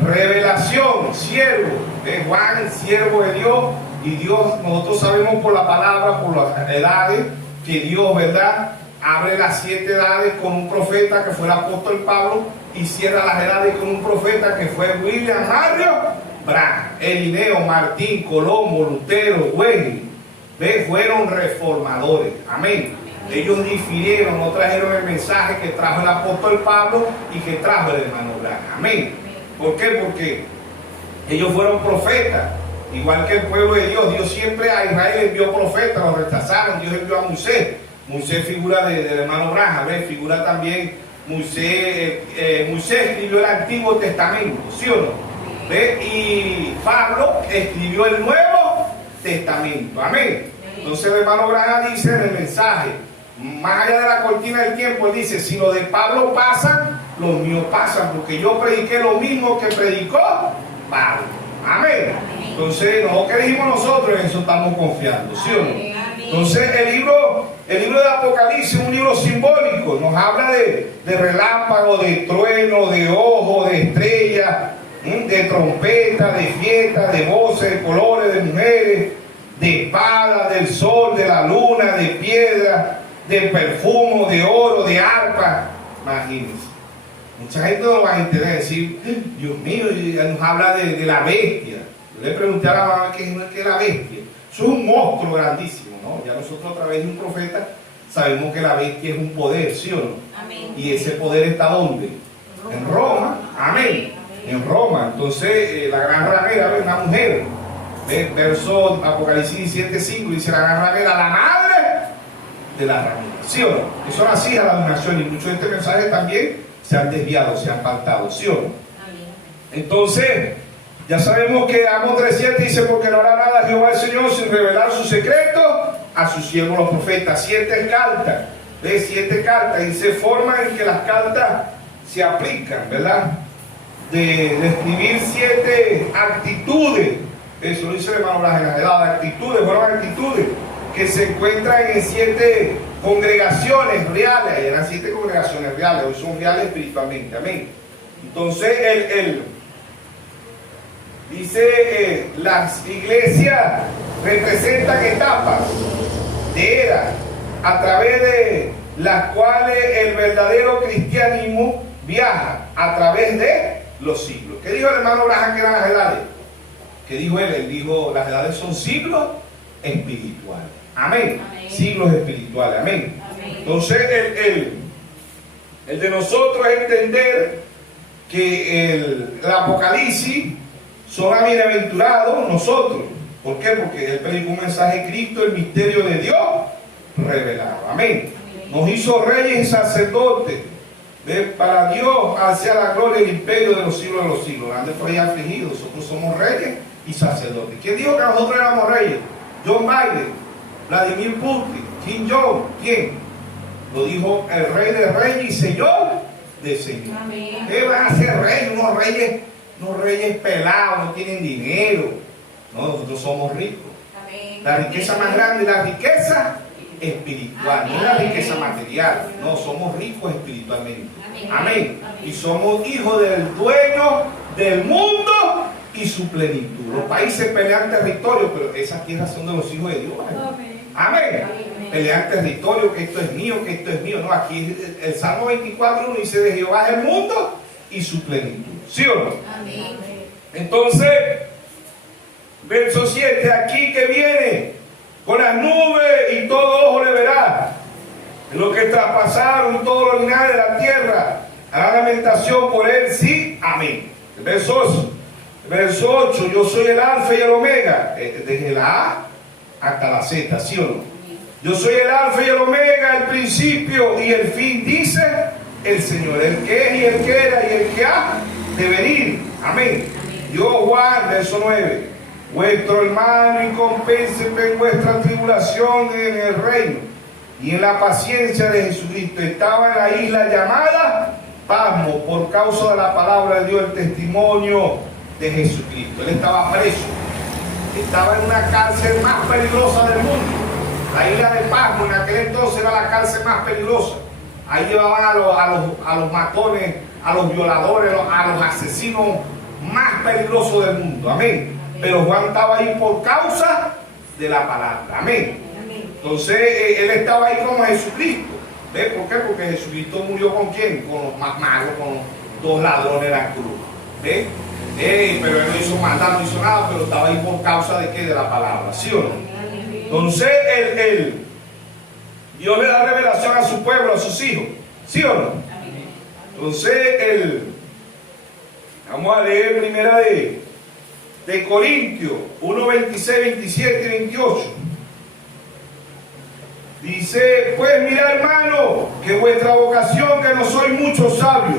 Revelación, siervo de Juan, siervo de Dios. Y Dios, nosotros sabemos por la palabra, por las edades, que Dios, ¿verdad?, abre las 7 edades con un profeta que fue el apóstol Pablo, y cierra las edades con un profeta que fue William Mario Branham. Elineo, Martín, Colombo, Lutero, Wesley, fueron reformadores. Amén. Ellos difirieron, no trajeron el mensaje que trajo el apóstol Pablo y que trajo el hermano Branham. Amén. ¿Por qué? Porque ellos fueron profetas, igual que el pueblo de Dios. Dios siempre a Israel envió profetas, los rechazaron. Dios envió a Moisés. Moisés figura del hermano Branham, figura también Moisés. Moisés escribió el Antiguo Testamento, ¿sí o no? Y Pablo escribió el Nuevo Testamento. Amén. Entonces el hermano Branham dice en el mensaje, más allá de la cortina del tiempo, él dice, si lo de Pablo pasa, los míos pasan, porque yo prediqué lo mismo que predicó Pablo. Amén. Entonces, no que dijimos nosotros, en eso estamos confiando, ¿sí o no? Entonces el libro de Apocalipsis es un libro simbólico, nos habla de relámpago, de trueno, de ojo, de estrella, de trompeta, de fiesta, de voces, de colores, de mujeres, de espada, del sol, de la luna, de piedra, de perfume, de oro, de arpa. Imagínense. Mucha gente no va a entender, decir, Dios mío, y nos habla de la bestia. Yo le pregunté a la mamá qué es la bestia. Eso es un monstruo grandísimo, ¿no? Ya nosotros a través de un profeta sabemos que la bestia es un poder, ¿sí o no? Amén. Y ese poder está ¿dónde? En Roma. Amén. En Roma. Entonces, la gran ramera es una mujer. Verso Apocalipsis 17:5 dice: la gran ramera, la madre de la ramera. ¿Sí o no? Que son las hijas de la dominación, y muchos de este mensaje también se han desviado, se han apartado. ¿Sí o no? Amén. Entonces, ya sabemos que Amós 3:7 dice: porque no hará nada Jehová el Señor sin revelar su secreto a sus siervos los profetas. 7 cartas, ¿ves? 7 cartas, y se forma en que las cartas se aplican, ¿verdad? De escribir 7 actitudes. Eso lo dice el hermano Blas en la edad, actitudes, fueron actitudes que se encuentran en 7 congregaciones reales. Eran 7 congregaciones reales, hoy son reales espiritualmente. Amén. Entonces, dice, las iglesias representan etapas de era a través de las cuales el verdadero cristianismo viaja a través de los siglos. ¿Qué dijo el hermano Abraham que eran las edades? ¿Qué dijo él? Él dijo: las edades son siglos espirituales. Amén. Amén. Siglos espirituales. Amén. Amén. Entonces, el de nosotros es entender que el Apocalipsis son a bienaventurados nosotros. ¿Por qué? Porque él predicó un mensaje de Cristo, el misterio de Dios revelado. Amén. Nos hizo reyes y sacerdotes. Para Dios hacia la gloria y el imperio de los siglos de los siglos. Antes por ahí afligidos. Nosotros somos reyes y sacerdotes. ¿Quién dijo que nosotros éramos reyes? John Biden, Vladimir Putin, Kim Jong. ¿Quién? Lo dijo el rey de reyes y señor de señor. Amén. ¿Qué van a ser reyes? Unos reyes pelados, no tienen dinero. No, nosotros somos ricos. Amén. La riqueza más grande es la riqueza espiritual, no es la riqueza material. No, somos ricos espiritualmente. Amén. Y somos hijos del dueño del mundo y su plenitud. Los países pelean territorio, pero esas tierras son de los hijos de Dios. Amén. Pelean territorio, que esto es mío, que esto es mío. No, aquí el Salmo 24:1 dice: de Jehová es el mundo y su plenitud. ¿Sí o no? Amén. Entonces, verso 7, aquí que viene con las nubes y todo ojo le verá. Lo que traspasaron todos los linajes de la tierra hará lamentación por él, sí, amén. Verso 8, yo soy el alfa y el omega, desde la A hasta la Z, ¿sí o no? Yo soy el alfa y el omega, el principio y el fin, dice el Señor, el que es y el que era y el que ha de venir, amén. Yo, Juan, verso 9, vuestro hermano y compénsenme en vuestra tribulación en el reino y en la paciencia de Jesucristo. Estaba en la isla llamada Pasmo por causa de la palabra de Dios, el testimonio de Jesucristo. Él estaba preso, estaba en una cárcel más peligrosa del mundo. La isla de Pasmo en aquel entonces era la cárcel más peligrosa. Ahí llevaban a los matones, a los violadores, a los asesinos más peligrosos del mundo. Amén. Pero Juan estaba ahí por causa de la palabra. Amén. Entonces él estaba ahí como Jesucristo. ¿Ves por qué? Porque Jesucristo murió ¿con quién? Con los más malos, con los 2 ladrones de la cruz. ¿Ves? Pero él no hizo maldad, no hizo nada, pero estaba ahí por causa de qué? De la palabra. ¿Sí o no? Entonces Dios le da revelación a su pueblo, a sus hijos. ¿Sí o no? Entonces vamos a leer primera de Corintios 1, 26, 27 y 28. Dice: pues mira, hermano, que vuestra vocación, que no soy mucho sabio,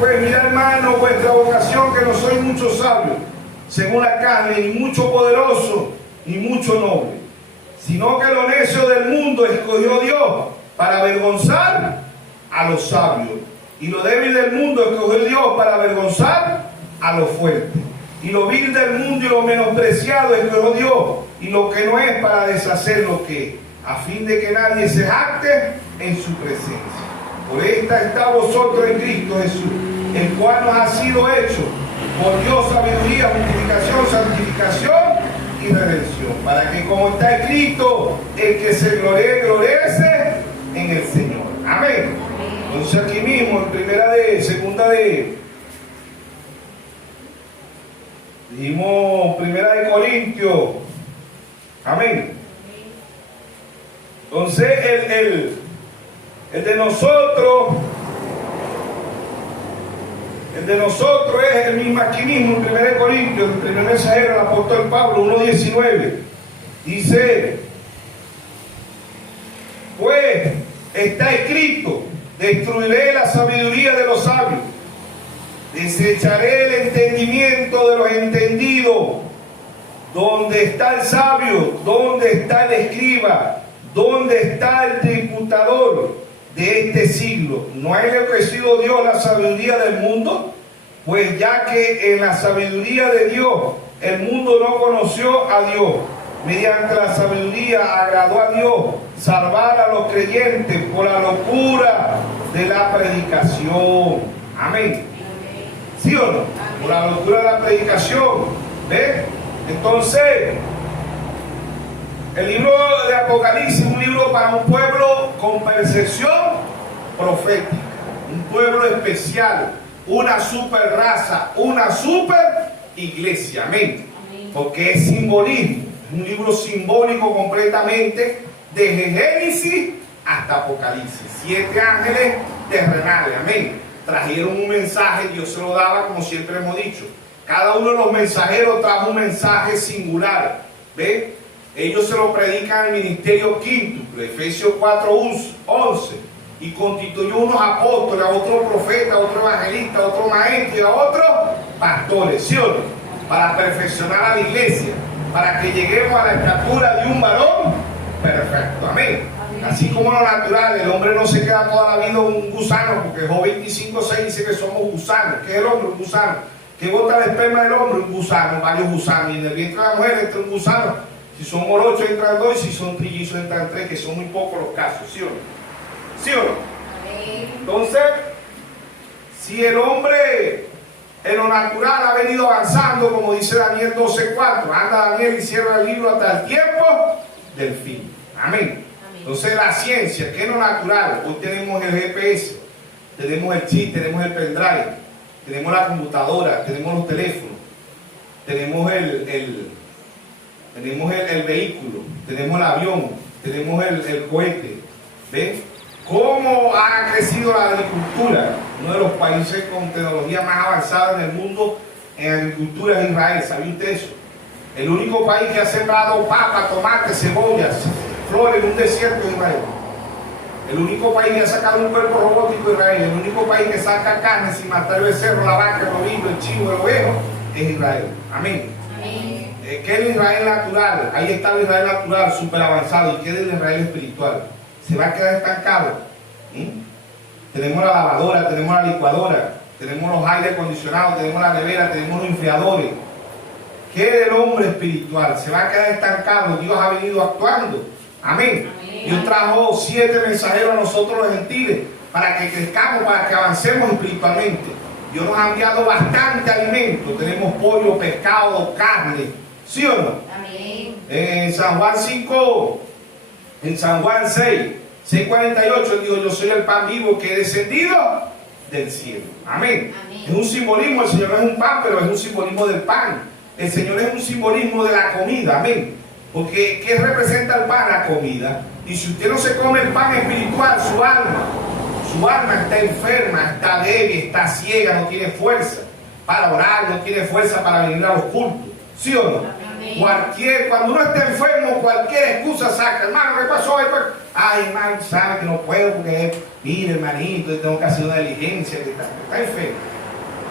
pues mira, hermano, vuestra vocación, que no soy mucho sabio, según la carne, ni mucho poderoso, ni mucho noble, sino que lo necio del mundo escogió Dios para avergonzar a los sabios, y lo débil del mundo escogió Dios para avergonzar a los fuertes, y lo vil del mundo y lo menospreciado escogió Dios, y lo que no es, para deshacer lo que es, a fin de que nadie se jacte en su presencia. Por esta está vosotros en Cristo Jesús, el cual nos ha sido hecho por Dios sabiduría, justificación, santificación y redención, para que como está escrito, el que se gloriece en el Señor. Amén. Entonces aquí mismo, dijimos primera de Corintios. Amén. Entonces el de nosotros es el mismo aquí mismo, en 1 Corintios, el primer mensajero, el apóstol Pablo, 1:19. Dice, pues está escrito, destruiré la sabiduría de los sabios, desecharé el entendimiento de los entendidos. ¿Dónde está el sabio? ¿Dónde está el escriba? ¿Dónde está el disputador de este siglo? ¿No ha enriquecido Dios la sabiduría del mundo? Pues ya que en la sabiduría de Dios el mundo no conoció a Dios, mediante la sabiduría agradó a Dios salvar a los creyentes por la locura de la predicación. Amén. ¿Sí o no? Por la locura de la predicación. ¿Ves? Entonces, el libro de Apocalipsis es un libro para un pueblo con percepción profética, un pueblo especial, una super raza, una super iglesia. Amén. Porque es simbolismo, es un libro simbólico completamente, desde Génesis hasta Apocalipsis. 7 ángeles terrenales. Amén. Trajeron un mensaje, Dios se lo daba, como siempre hemos dicho. Cada uno de los mensajeros trajo un mensaje singular. ¿Ve? Ellos se lo predican al ministerio quíntuple, Efesios 4:11, y constituyó unos apóstoles, a otros profetas, a otros evangelistas, a otros maestros y a otros pastores, ¿sí o no? Para perfeccionar a la iglesia, para que lleguemos a la estatura de un varón perfecto. Amén. Así como lo natural, el hombre no se queda toda la vida un gusano, porque Job 25:6 dice que somos gusanos. ¿Qué es el hombre? Un gusano. ¿Qué bota el esperma del hombre? Un gusano, varios gusanos. Y en el vientre de la mujer entra un gusano. Si son morochos entran 2 y si son trillizos entran 3, que son muy pocos los casos. ¿Sí o no? ¿Sí o no? Entonces, si el hombre en lo natural ha venido avanzando, como dice Daniel 12:4, anda Daniel y cierra el libro hasta el tiempo del fin. Amén. Entonces la ciencia, que es lo natural, hoy tenemos el GPS, tenemos el chip, tenemos el pendrive, tenemos la computadora, tenemos los teléfonos, tenemos el vehículo, tenemos el avión, tenemos el cohete. ¿Ven? ¿Cómo ha crecido la agricultura? Uno de los países con tecnología más avanzada en el mundo en agricultura es Israel. ¿Sabía usted eso? El único país que ha sembrado papa, tomate, cebollas, flores en un desierto es Israel. El único país que ha sacado un cuerpo robótico es Israel. El único país que saca carne sin matar el becerro, la vaca, el ovino, el chivo, el ovejo es Israel. Amén. ¿Qué es el Israel natural? Ahí está el Israel natural, súper avanzado. ¿Y qué es el Israel espiritual? Se va a quedar estancado. Tenemos la lavadora, tenemos la licuadora, tenemos los aire acondicionados, tenemos la nevera, tenemos los enfriadores. ¿Qué es el hombre espiritual? Se va a quedar estancado. Dios ha venido actuando. Amén. Dios trajo 7 mensajeros a nosotros los gentiles para que crezcamos, para que avancemos espiritualmente. Dios nos ha enviado bastante alimento. Tenemos pollo, pescado, carne. ¿Sí o no? Amén. En San Juan 5, en San Juan 6:48, Él dijo, yo soy el pan vivo que he descendido del cielo. Amén. Amén. Es un simbolismo, el Señor no es un pan, pero es un simbolismo del pan. El Señor es un simbolismo de la comida. Amén. Porque ¿qué representa el pan? La comida. Y si usted no se come el pan espiritual, su alma está enferma, está débil, está ciega, no tiene fuerza para orar, no tiene fuerza para venir a los cultos. ¿Sí o no? Amén. Cuando uno está enfermo, cualquier excusa saca. Hermano, ¿qué pasó? Ay, hermano, sabe que no puedo porque, mire, hermanito, tengo que hacer una diligencia, que está enfermo.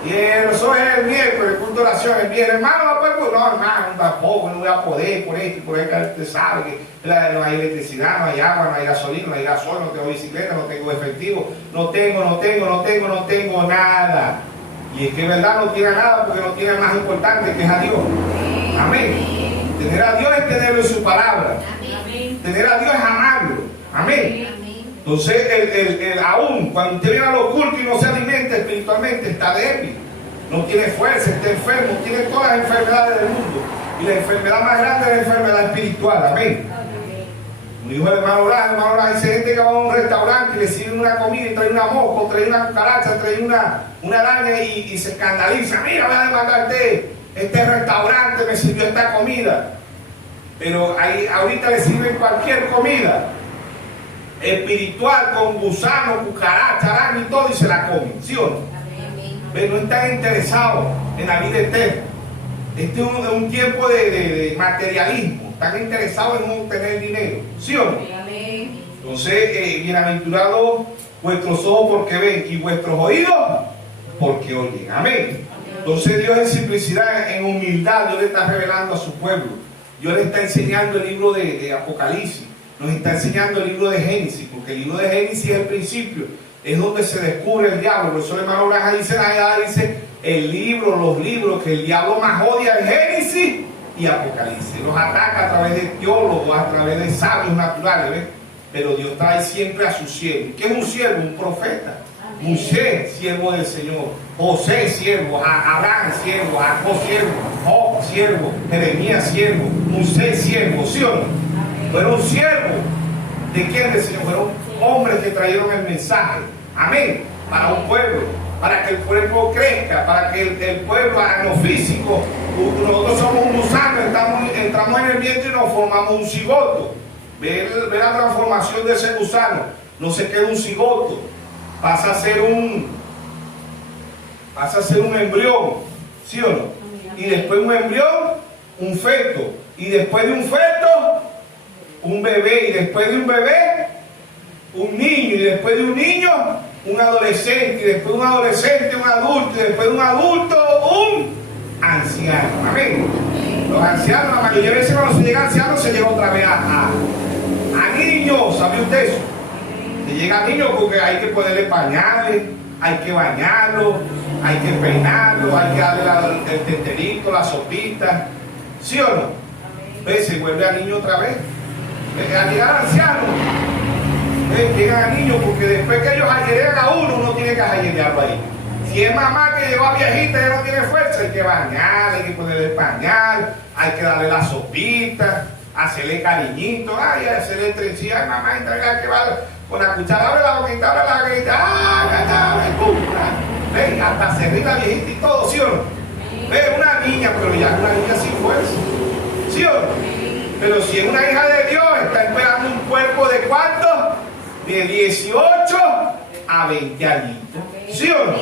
Y eso es el miércoles, el culto de oración, el viernes, hermano, no puedo, no, hermano, tampoco, no voy a poder, por esto y por esto, usted sabe que no hay electricidad, no hay agua, no hay gasolina, no hay gasoil, no tengo bicicleta, no tengo efectivo, no tengo nada. Y es que en verdad no tiene nada porque no tiene más importante que es a Dios. Amén. Tener a Dios es tenerlo en su palabra. Amén. Tener a Dios es amarlo. Amén. Amén. Entonces, aún cuando usted viene a los cultos y no se alimenta espiritualmente, está débil, no tiene fuerza, está enfermo, tiene todas las enfermedades del mundo. Y la enfermedad más grande es la enfermedad espiritual. Amén. Un hijo de hermano Blas, dice gente que va a un restaurante y le sirven una comida y trae una mosca, trae una cucaracha, trae una araña y se escandaliza. Mira, voy a demandar este restaurante, me sirvió esta comida. Pero ahí, ahorita le sirven cualquier comida espiritual con gusano, cucaracha, araña y todo y se la comen, ¿sí o no? Pero no están interesados en la vida eterna. Este es un tiempo de materialismo. Están interesados en obtener dinero, ¿sí o no? Entonces, bienaventurados vuestros ojos porque ven y vuestros oídos porque oyen. Amén. Entonces Dios en simplicidad, en humildad, Dios le está revelando a su pueblo. Dios le está enseñando el libro de Apocalipsis. Nos está enseñando el libro de Génesis, porque el libro de Génesis es el principio. Es donde se descubre el diablo. Por eso el hermano Branham dice el libro, los libros que el diablo más odia es Génesis y Apocalipsis. Los ataca a través de teólogos, a través de sabios naturales, ¿ves? Pero Dios trae siempre a su siervo. ¿Qué es un siervo? Un profeta. Moisés, siervo del Señor. José, siervo. Abraham, siervo. Jacob, siervo. Job, siervo. Jeremías, siervo. Moisés, siervo. ¿Sí o no? Fueron siervos. ¿De quién? Del Señor. Fueron hombres que trajeron el mensaje. Amén. Para un pueblo. Para que el pueblo crezca. Para que el pueblo haga lo físico. Nosotros somos un gusano. Entramos en el vientre y nos formamos un cigoto. Ve la transformación de ese gusano. No se queda un cigoto. Pasa a ser un embrión. ¿Sí o no? Y después un embrión, un feto. Y después de un feto, un bebé. Y después de un bebé, un niño. Y después de un niño, un adolescente. Y después de un adolescente, un adulto. Y después de un adulto, un anciano. Amén. Los ancianos, la mayoría de veces cuando se llega a ancianos, se llega otra vez a niños. ¿Sabe usted eso? Se llega a niños porque hay que ponerle pañales, hay que bañarlo, hay que peinarlo, hay que darle el teterito, la sopita. ¿Sí o no? ¿Ves? Se vuelve a niño otra vez. Al llegar al anciano, llegan a niños porque después que ellos ayerean a uno tiene que ayerearlo ahí. Si es mamá que lleva viejita y ya no tiene fuerza, hay que bañar, hay que ponerle el pañal, hay que darle la sopita, hacerle cariñito, ay, hacerle trencilla, ay mamá, entrega que va con la cuchara, abre la boquita, ven, hasta se ríe la viejita y todo, ¿sí o no? Ve, una niña, pero ya una niña sin fuerza, ¿sí o no? Pero si es una hija de Dios, está esperando un cuerpo de ¿cuánto? De 18 a 20 añitos, ¿sí o no?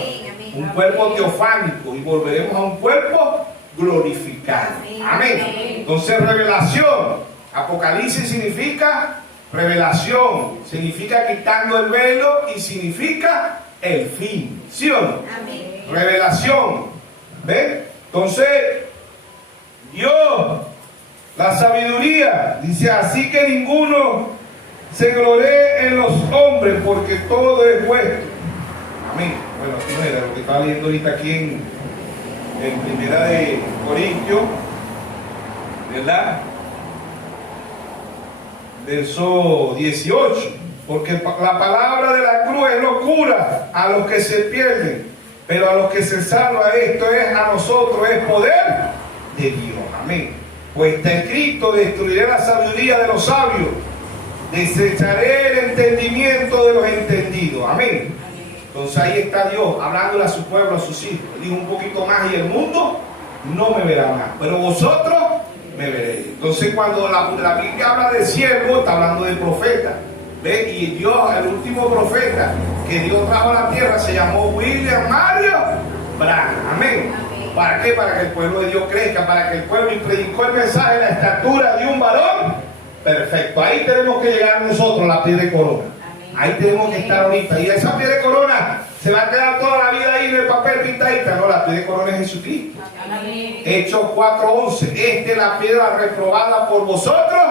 Un cuerpo teofánico y volveremos a un cuerpo glorificado. Amén. Entonces, revelación. Apocalipsis significa revelación. Significa quitando el velo y significa el fin. ¿Sí o no? Amén. Revelación. ¿Ven? Entonces, Dios, la sabiduría, dice así que ninguno se gloree en los hombres porque todo es vuestro. Amén. Bueno, aquí no era lo que estaba leyendo ahorita aquí en Primera de Corintios, ¿verdad? Verso 18. Porque la palabra de la cruz es locura a los que se pierden, pero a los que se salvan, esto es a nosotros, es poder de Dios. Amén. Pues está escrito: destruiré la sabiduría de los sabios, desecharé el entendimiento de los entendidos. Amén. Entonces ahí está Dios hablándole a su pueblo, a sus hijos. Dijo un poquito más: y el mundo no me verá más, pero vosotros me veréis. Entonces cuando la Biblia habla de siervo, está hablando de profeta. ¿Ve? Y Dios, el último profeta que Dios trajo a la tierra, se llamó William Mario Branham. Amén. ¿Para qué? Para que el pueblo de Dios crezca, para que el pueblo, y predicó el mensaje de la estatura de un varón perfecto. Ahí tenemos que llegar nosotros, la piel de corona. Ahí tenemos que estar ahorita. Y esa piel de corona se va a quedar toda la vida ahí en el papel pintadita. No, la piel de corona es Jesucristo. Amén. Hechos 4:11. Esta es la piedra reprobada por vosotros,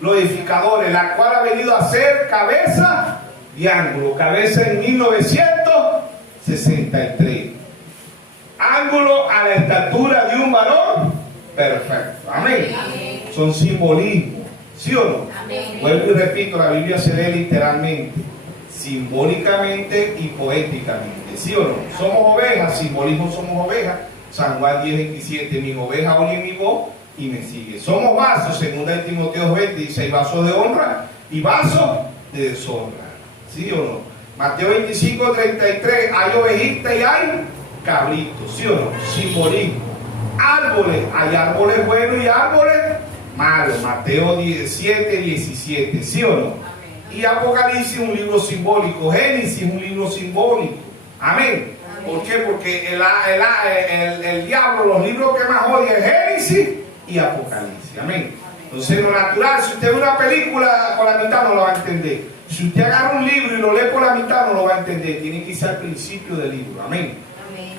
los edificadores, la cual ha venido a ser cabeza y ángulo. Cabeza en 1963. Ángulo a la estatura de un varón perfecto. Amén. Amén. Son simbolismos. ¿Sí o no? Amén. Vuelvo y repito, la Biblia se lee literalmente, simbólicamente y poéticamente. ¿Sí o no? Somos ovejas, simbolismo, somos ovejas. San Juan 10:27, mis ovejas oyen mi voz y me sigue. Somos vasos, según Timoteo 20, dice, hay vasos de honra y vasos de deshonra. ¿Sí o no? Mateo 25, 33, hay ovejitas y hay cabritos. ¿Sí o no? Simbolismo. Árboles, hay árboles buenos y árboles malos. Mateo 17, 17. ¿Sí o no? Y Apocalipsis, un libro simbólico. Génesis, un libro simbólico. Amén. ¿Por qué? Porque el diablo, los libros que más odia es Génesis y Apocalipsis. Amén. Entonces, lo natural, si usted ve una película por la mitad, no lo va a entender. Si usted agarra un libro y lo lee por la mitad, no lo va a entender. Tiene que irse al principio del libro. Amén.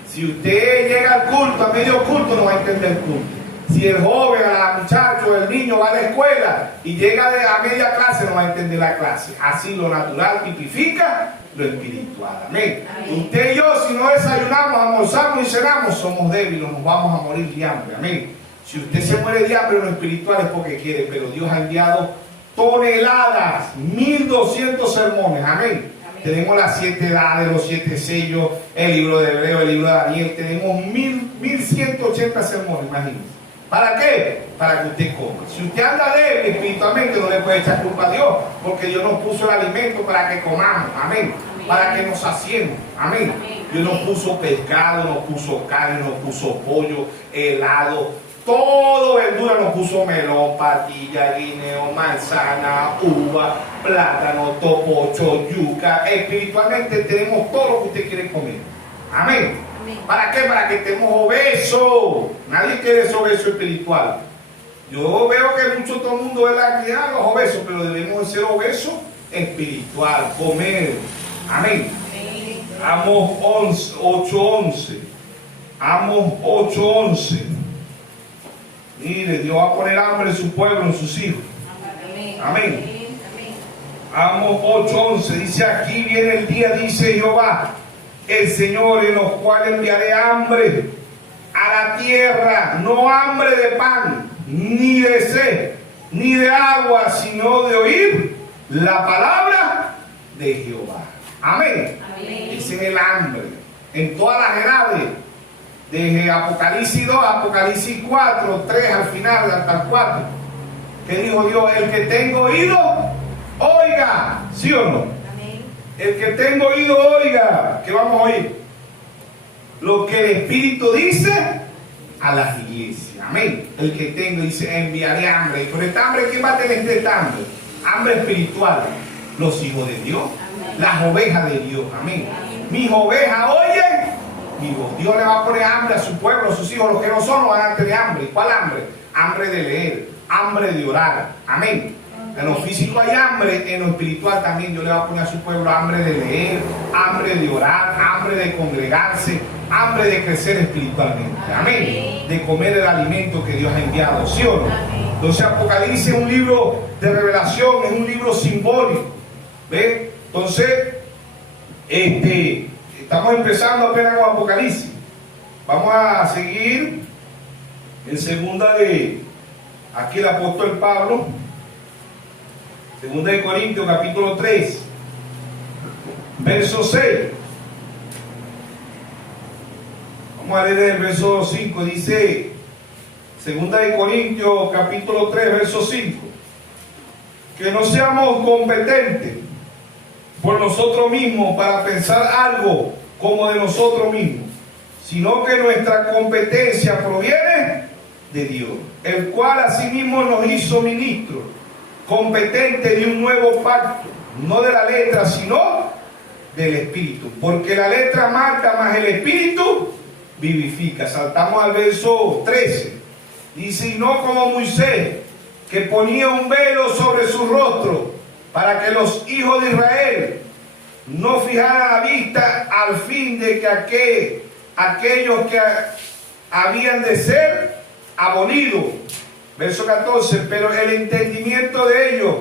Si usted llega al culto, a medio culto, no va a entender el culto. Si el joven, el muchacho, el niño va a la escuela y llega a media clase, no va a entender la clase. Así lo natural tipifica lo espiritual. Amén. Usted y yo, si no desayunamos, almorzamos y cenamos, somos débiles, nos vamos a morir de hambre. Amén. Si usted se muere de hambre en lo espiritual es porque quiere, pero Dios ha enviado toneladas, 1200 sermones. Amén. Tenemos las 7 edades, los 7 sellos, el libro de Hebreo, el libro de Daniel. Tenemos 1180 sermones, imagínense. ¿Para qué? Para que usted coma. Si usted anda débil espiritualmente, no le puede echar culpa a Dios, porque Dios nos puso el alimento para que comamos. Amén. Para que nos saciemos. Amén. Dios nos puso pescado, nos puso carne, nos puso pollo, helado, todo verdura, nos puso melón, patilla, guineo, manzana, uva, plátano, topocho, yuca. Espiritualmente tenemos todo lo que usted quiere comer. Amén. ¿Para qué? Para que estemos obesos. Nadie quiere ser obeso espiritual. Yo veo que mucho, todo el mundo ve la criada, los obesos, pero debemos de ser obesos espiritual, comer. Amén. Amos 8:11. Amos 8:11. Mire, Dios va a poner hambre en su pueblo, en sus hijos. Amén. Amos 8:11 dice: aquí viene el día, dice Jehová el Señor, en los cuales enviaré hambre a la tierra, no hambre de pan, ni de sed, ni de agua, sino de oír la palabra de Jehová. Amén. Ese es el hambre en todas las edades, desde Apocalipsis 2, Apocalipsis 4, 3 al final, hasta el 4. ¿Qué dijo Dios? El que tenga oído, oiga. ¿Sí o no? El que tenga oído, oiga. ¿Qué vamos a oír? Lo que el Espíritu dice a las iglesias. Amén. El que tenga, dice, enviaré hambre. Y por esta hambre, ¿quién va a tener este hambre? Hambre espiritual. Los hijos de Dios. Las ovejas de Dios. Amén. Mis ovejas oyen mi voz. Dios le va a poner hambre a su pueblo, a sus hijos. Los que no son, no van a tener hambre. ¿Cuál hambre? Hambre de leer. Hambre de orar. Amén. En lo físico hay hambre, en lo espiritual también Dios le va a poner a su pueblo hambre de leer, hambre de orar, hambre de congregarse, hambre de crecer espiritualmente. Amén. De comer el alimento que Dios ha enviado. ¿Sí o no? Entonces Apocalipsis es un libro de revelación, es un libro simbólico. ¿Ve? Entonces, estamos empezando apenas con Apocalipsis. Vamos a seguir en segunda de, aquí el apóstol Pablo. Segunda de Corintios, capítulo 3, verso 6. Vamos a leer el verso 5. Dice, Segunda de Corintios, capítulo 3, verso 5. Que no seamos competentes por nosotros mismos para pensar algo como de nosotros mismos, sino que nuestra competencia proviene de Dios, el cual asimismo nos hizo ministros competente de un nuevo pacto, no de la letra, sino del Espíritu, porque la letra mata, mas el Espíritu vivifica. Saltamos al verso 13. Dice: y no como Moisés, que ponía un velo sobre su rostro, para que los hijos de Israel no fijaran la vista, al fin de que aquellos que habían de ser abolidos. Verso 14, pero el entendimiento de ellos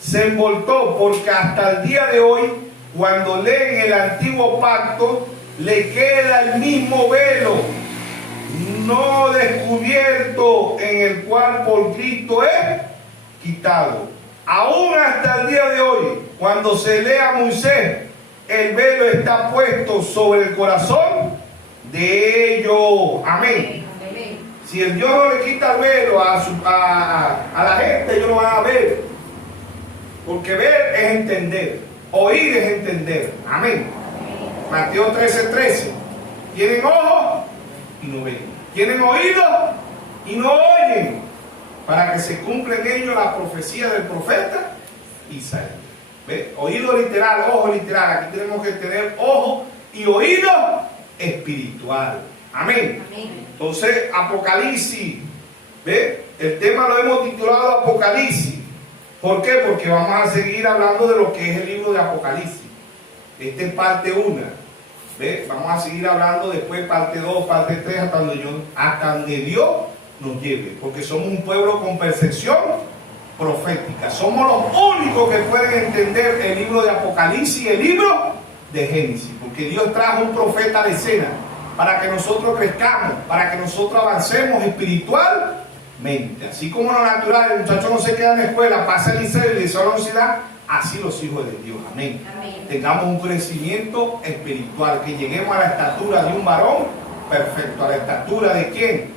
se envoltó, porque hasta el día de hoy, cuando leen el antiguo pacto, le queda el mismo velo, no descubierto, en el cual por Cristo es quitado. Aún hasta el día de hoy, cuando se lee a Moisés, el velo está puesto sobre el corazón de ellos. Amén. Si el Dios no le quita el velo a la gente, ellos no van a ver. Porque ver es entender, oír es entender. Amén. Mateo 13:13. Tienen ojos y no ven. Tienen oídos y no oyen. Para que se cumpla en ellos la profecía del profeta Isaías. ¿Ve? Oído literal, ojo literal. Aquí tenemos que tener ojo y oído espiritual. Amén. Entonces, Apocalipsis. ¿Ve? El tema lo hemos titulado Apocalipsis. ¿Por qué? Porque vamos a seguir hablando de lo que es el libro de Apocalipsis. Esta es parte 1. ¿Ve? Vamos a seguir hablando después parte 2, parte 3, hasta donde Dios nos lleve. Porque somos un pueblo con percepción profética. Somos los únicos que pueden entender el libro de Apocalipsis y el libro de Génesis. Porque Dios trajo un profeta a la escena para que nosotros crezcamos, para que nosotros avancemos espiritualmente. Así como lo natural, el muchacho no se queda en la escuela, pasa el liceo y le hizo la universidad, así los hijos de Dios. Amén. Tengamos un crecimiento espiritual, que lleguemos a la estatura de un varón perfecto. ¿A la estatura de quién?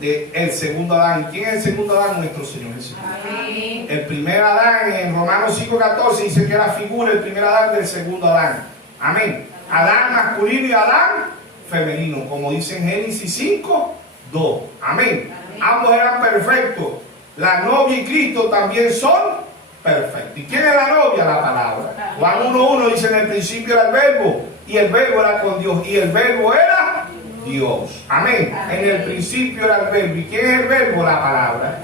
De el segundo Adán. ¿Quién es el segundo Adán? Nuestro Señor Jesucristo. Amén. El primer Adán, en Romanos 5:14 dice que era figura, el primer Adán del segundo Adán. Amén. Adán masculino y Adán femenino, como dice en Génesis 5:2. Amén. Ambos eran perfectos. La novia y Cristo también son perfectos. ¿Y quién es la novia? La palabra. Juan 1:1 dice: en el principio era el verbo, y el verbo era con Dios, y el verbo era Dios. Amén. En el principio era el verbo. ¿Y quién es el verbo? La palabra.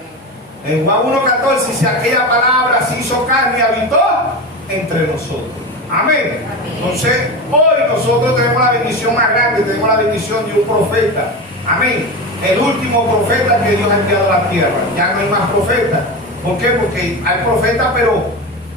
En Juan 1:14 dice: aquella palabra se hizo carne y habitó entre nosotros. Amén. Entonces, hoy nosotros tenemos la bendición más grande, tenemos la bendición de un profeta. Amén. El último profeta que Dios ha enviado a la tierra. Ya no hay más profetas. ¿Por qué? Porque hay profetas, pero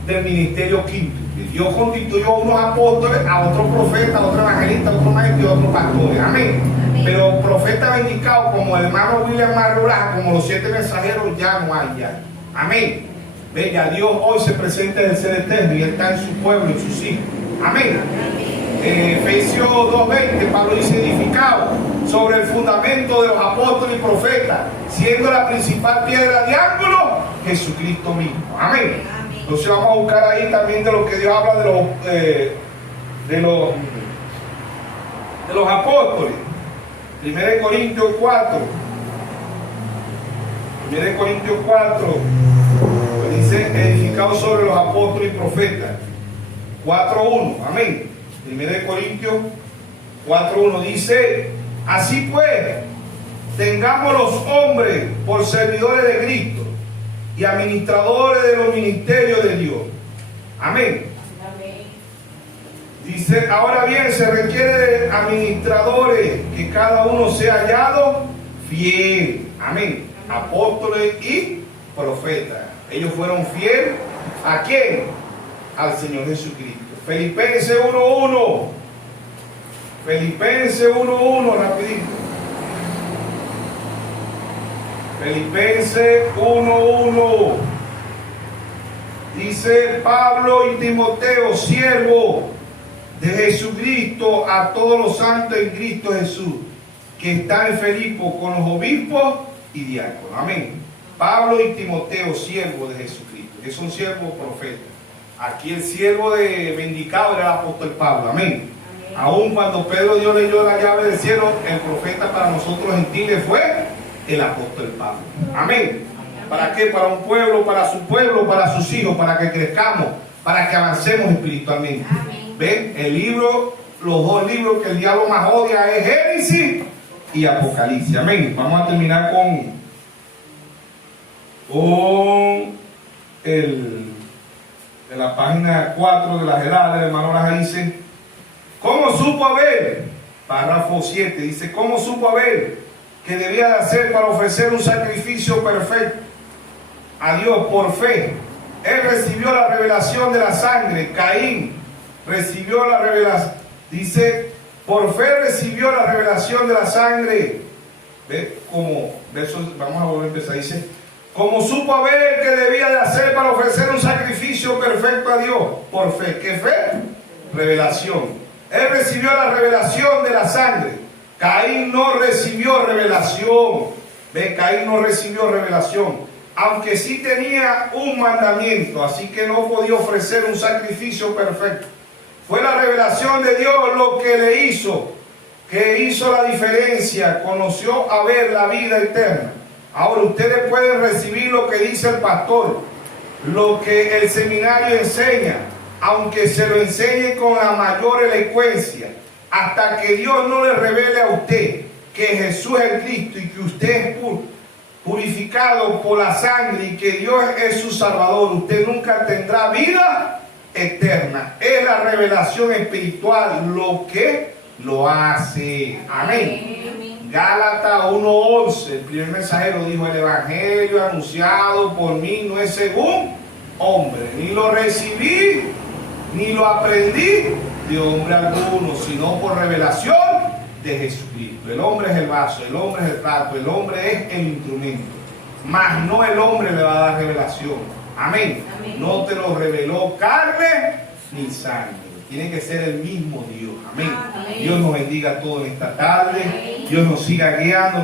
del ministerio quinto. Dios constituyó a unos apóstoles, a otros profetas, a otros evangelistas, a otros maestros y a otros pastores. Amén. Pero profetas bendicados como el hermano William Marrubras, como los 7 mensajeros, ya no hay ya. Amén. Venga, Dios hoy se presenta en el ser eterno y está en su pueblo, en sus hijos. Amén. Efesios 2:20, Pablo dice: edificado sobre el fundamento de los apóstoles y profetas, siendo la principal piedra de ángulo Jesucristo mismo. Amén. Entonces vamos a buscar ahí también de lo que Dios habla de los apóstoles. 1 Corintios 4. 1 Corintios 4 dice: edificado sobre los apóstoles y profetas. 4:1. Amén. 1 Corintios 4:1 dice: así pues, tengamos los hombres por servidores de Cristo y administradores de los ministerios de Dios. Amén. Dice: ahora bien, se requiere de administradores, que cada uno sea hallado fiel. Amén. Apóstoles y profetas. Ellos fueron fieles. ¿A quién? Al Señor Jesucristo. Filipenses 1:1. Filipenses 1:1, rapidito. Filipenses 1:1. Dice: Pablo y Timoteo, siervo de Jesucristo, a todos los santos en Cristo Jesús, que están en Filipo con los obispos y diáconos. Amén. Pablo y Timoteo, siervos de Jesucristo, que son siervos profetas. Aquí el siervo de bendicado era el apóstol Pablo. Amén. Aún cuando Pedro Dios le dio la llave del cielo, el profeta para nosotros gentiles fue el apóstol Pablo. Amén. ¿Para qué? Para un pueblo, para su pueblo, para sus hijos, para que crezcamos, para que avancemos espiritualmente. ¿Ven? El libro, los dos libros que el diablo más odia es Génesis y Apocalipsis. Amén. Vamos a terminar con de la página 4 de las edades, hermano Laja dice: ¿cómo supo Abel? Párrafo 7 dice: ¿cómo supo Abel que debía de hacer para ofrecer un sacrificio perfecto a Dios por fe? Él recibió la revelación de la sangre. Caín recibió la revelación. Dice: por fe recibió la revelación de la sangre. ¿Ve? Como versos, vamos a volver a empezar. Dice: como supo Abel que debía de hacer para ofrecer un sacrificio perfecto a Dios por fe. ¿Qué fe? Revelación. Él recibió la revelación de la sangre. Caín no recibió revelación. Ve, Caín no recibió revelación, aunque sí tenía un mandamiento, así que no podía ofrecer un sacrificio perfecto. Fue la revelación de Dios lo que le hizo, que hizo la diferencia. Conoció a ver la vida eterna. Ahora ustedes pueden recibir lo que dice el pastor, lo que el seminario enseña, aunque se lo enseñe con la mayor elocuencia, hasta que Dios no le revele a usted que Jesús es el Cristo y que usted es purificado por la sangre y que Dios es su Salvador, usted nunca tendrá vida eterna. Es la revelación espiritual lo que lo hace. Amén. Gálatas 1:11, el primer mensajero dijo: el evangelio anunciado por mí no es según hombre, ni lo recibí, ni lo aprendí de hombre alguno, sino por revelación de Jesucristo. El hombre es el vaso, el hombre es el plato, el hombre es el instrumento, mas no el hombre le va a dar revelación. Amén. Amén. No te lo reveló carne ni sangre. Tiene que ser el mismo Dios. Amén. Amén. Dios nos bendiga a todos en esta tarde. Amén. Dios nos siga guiando.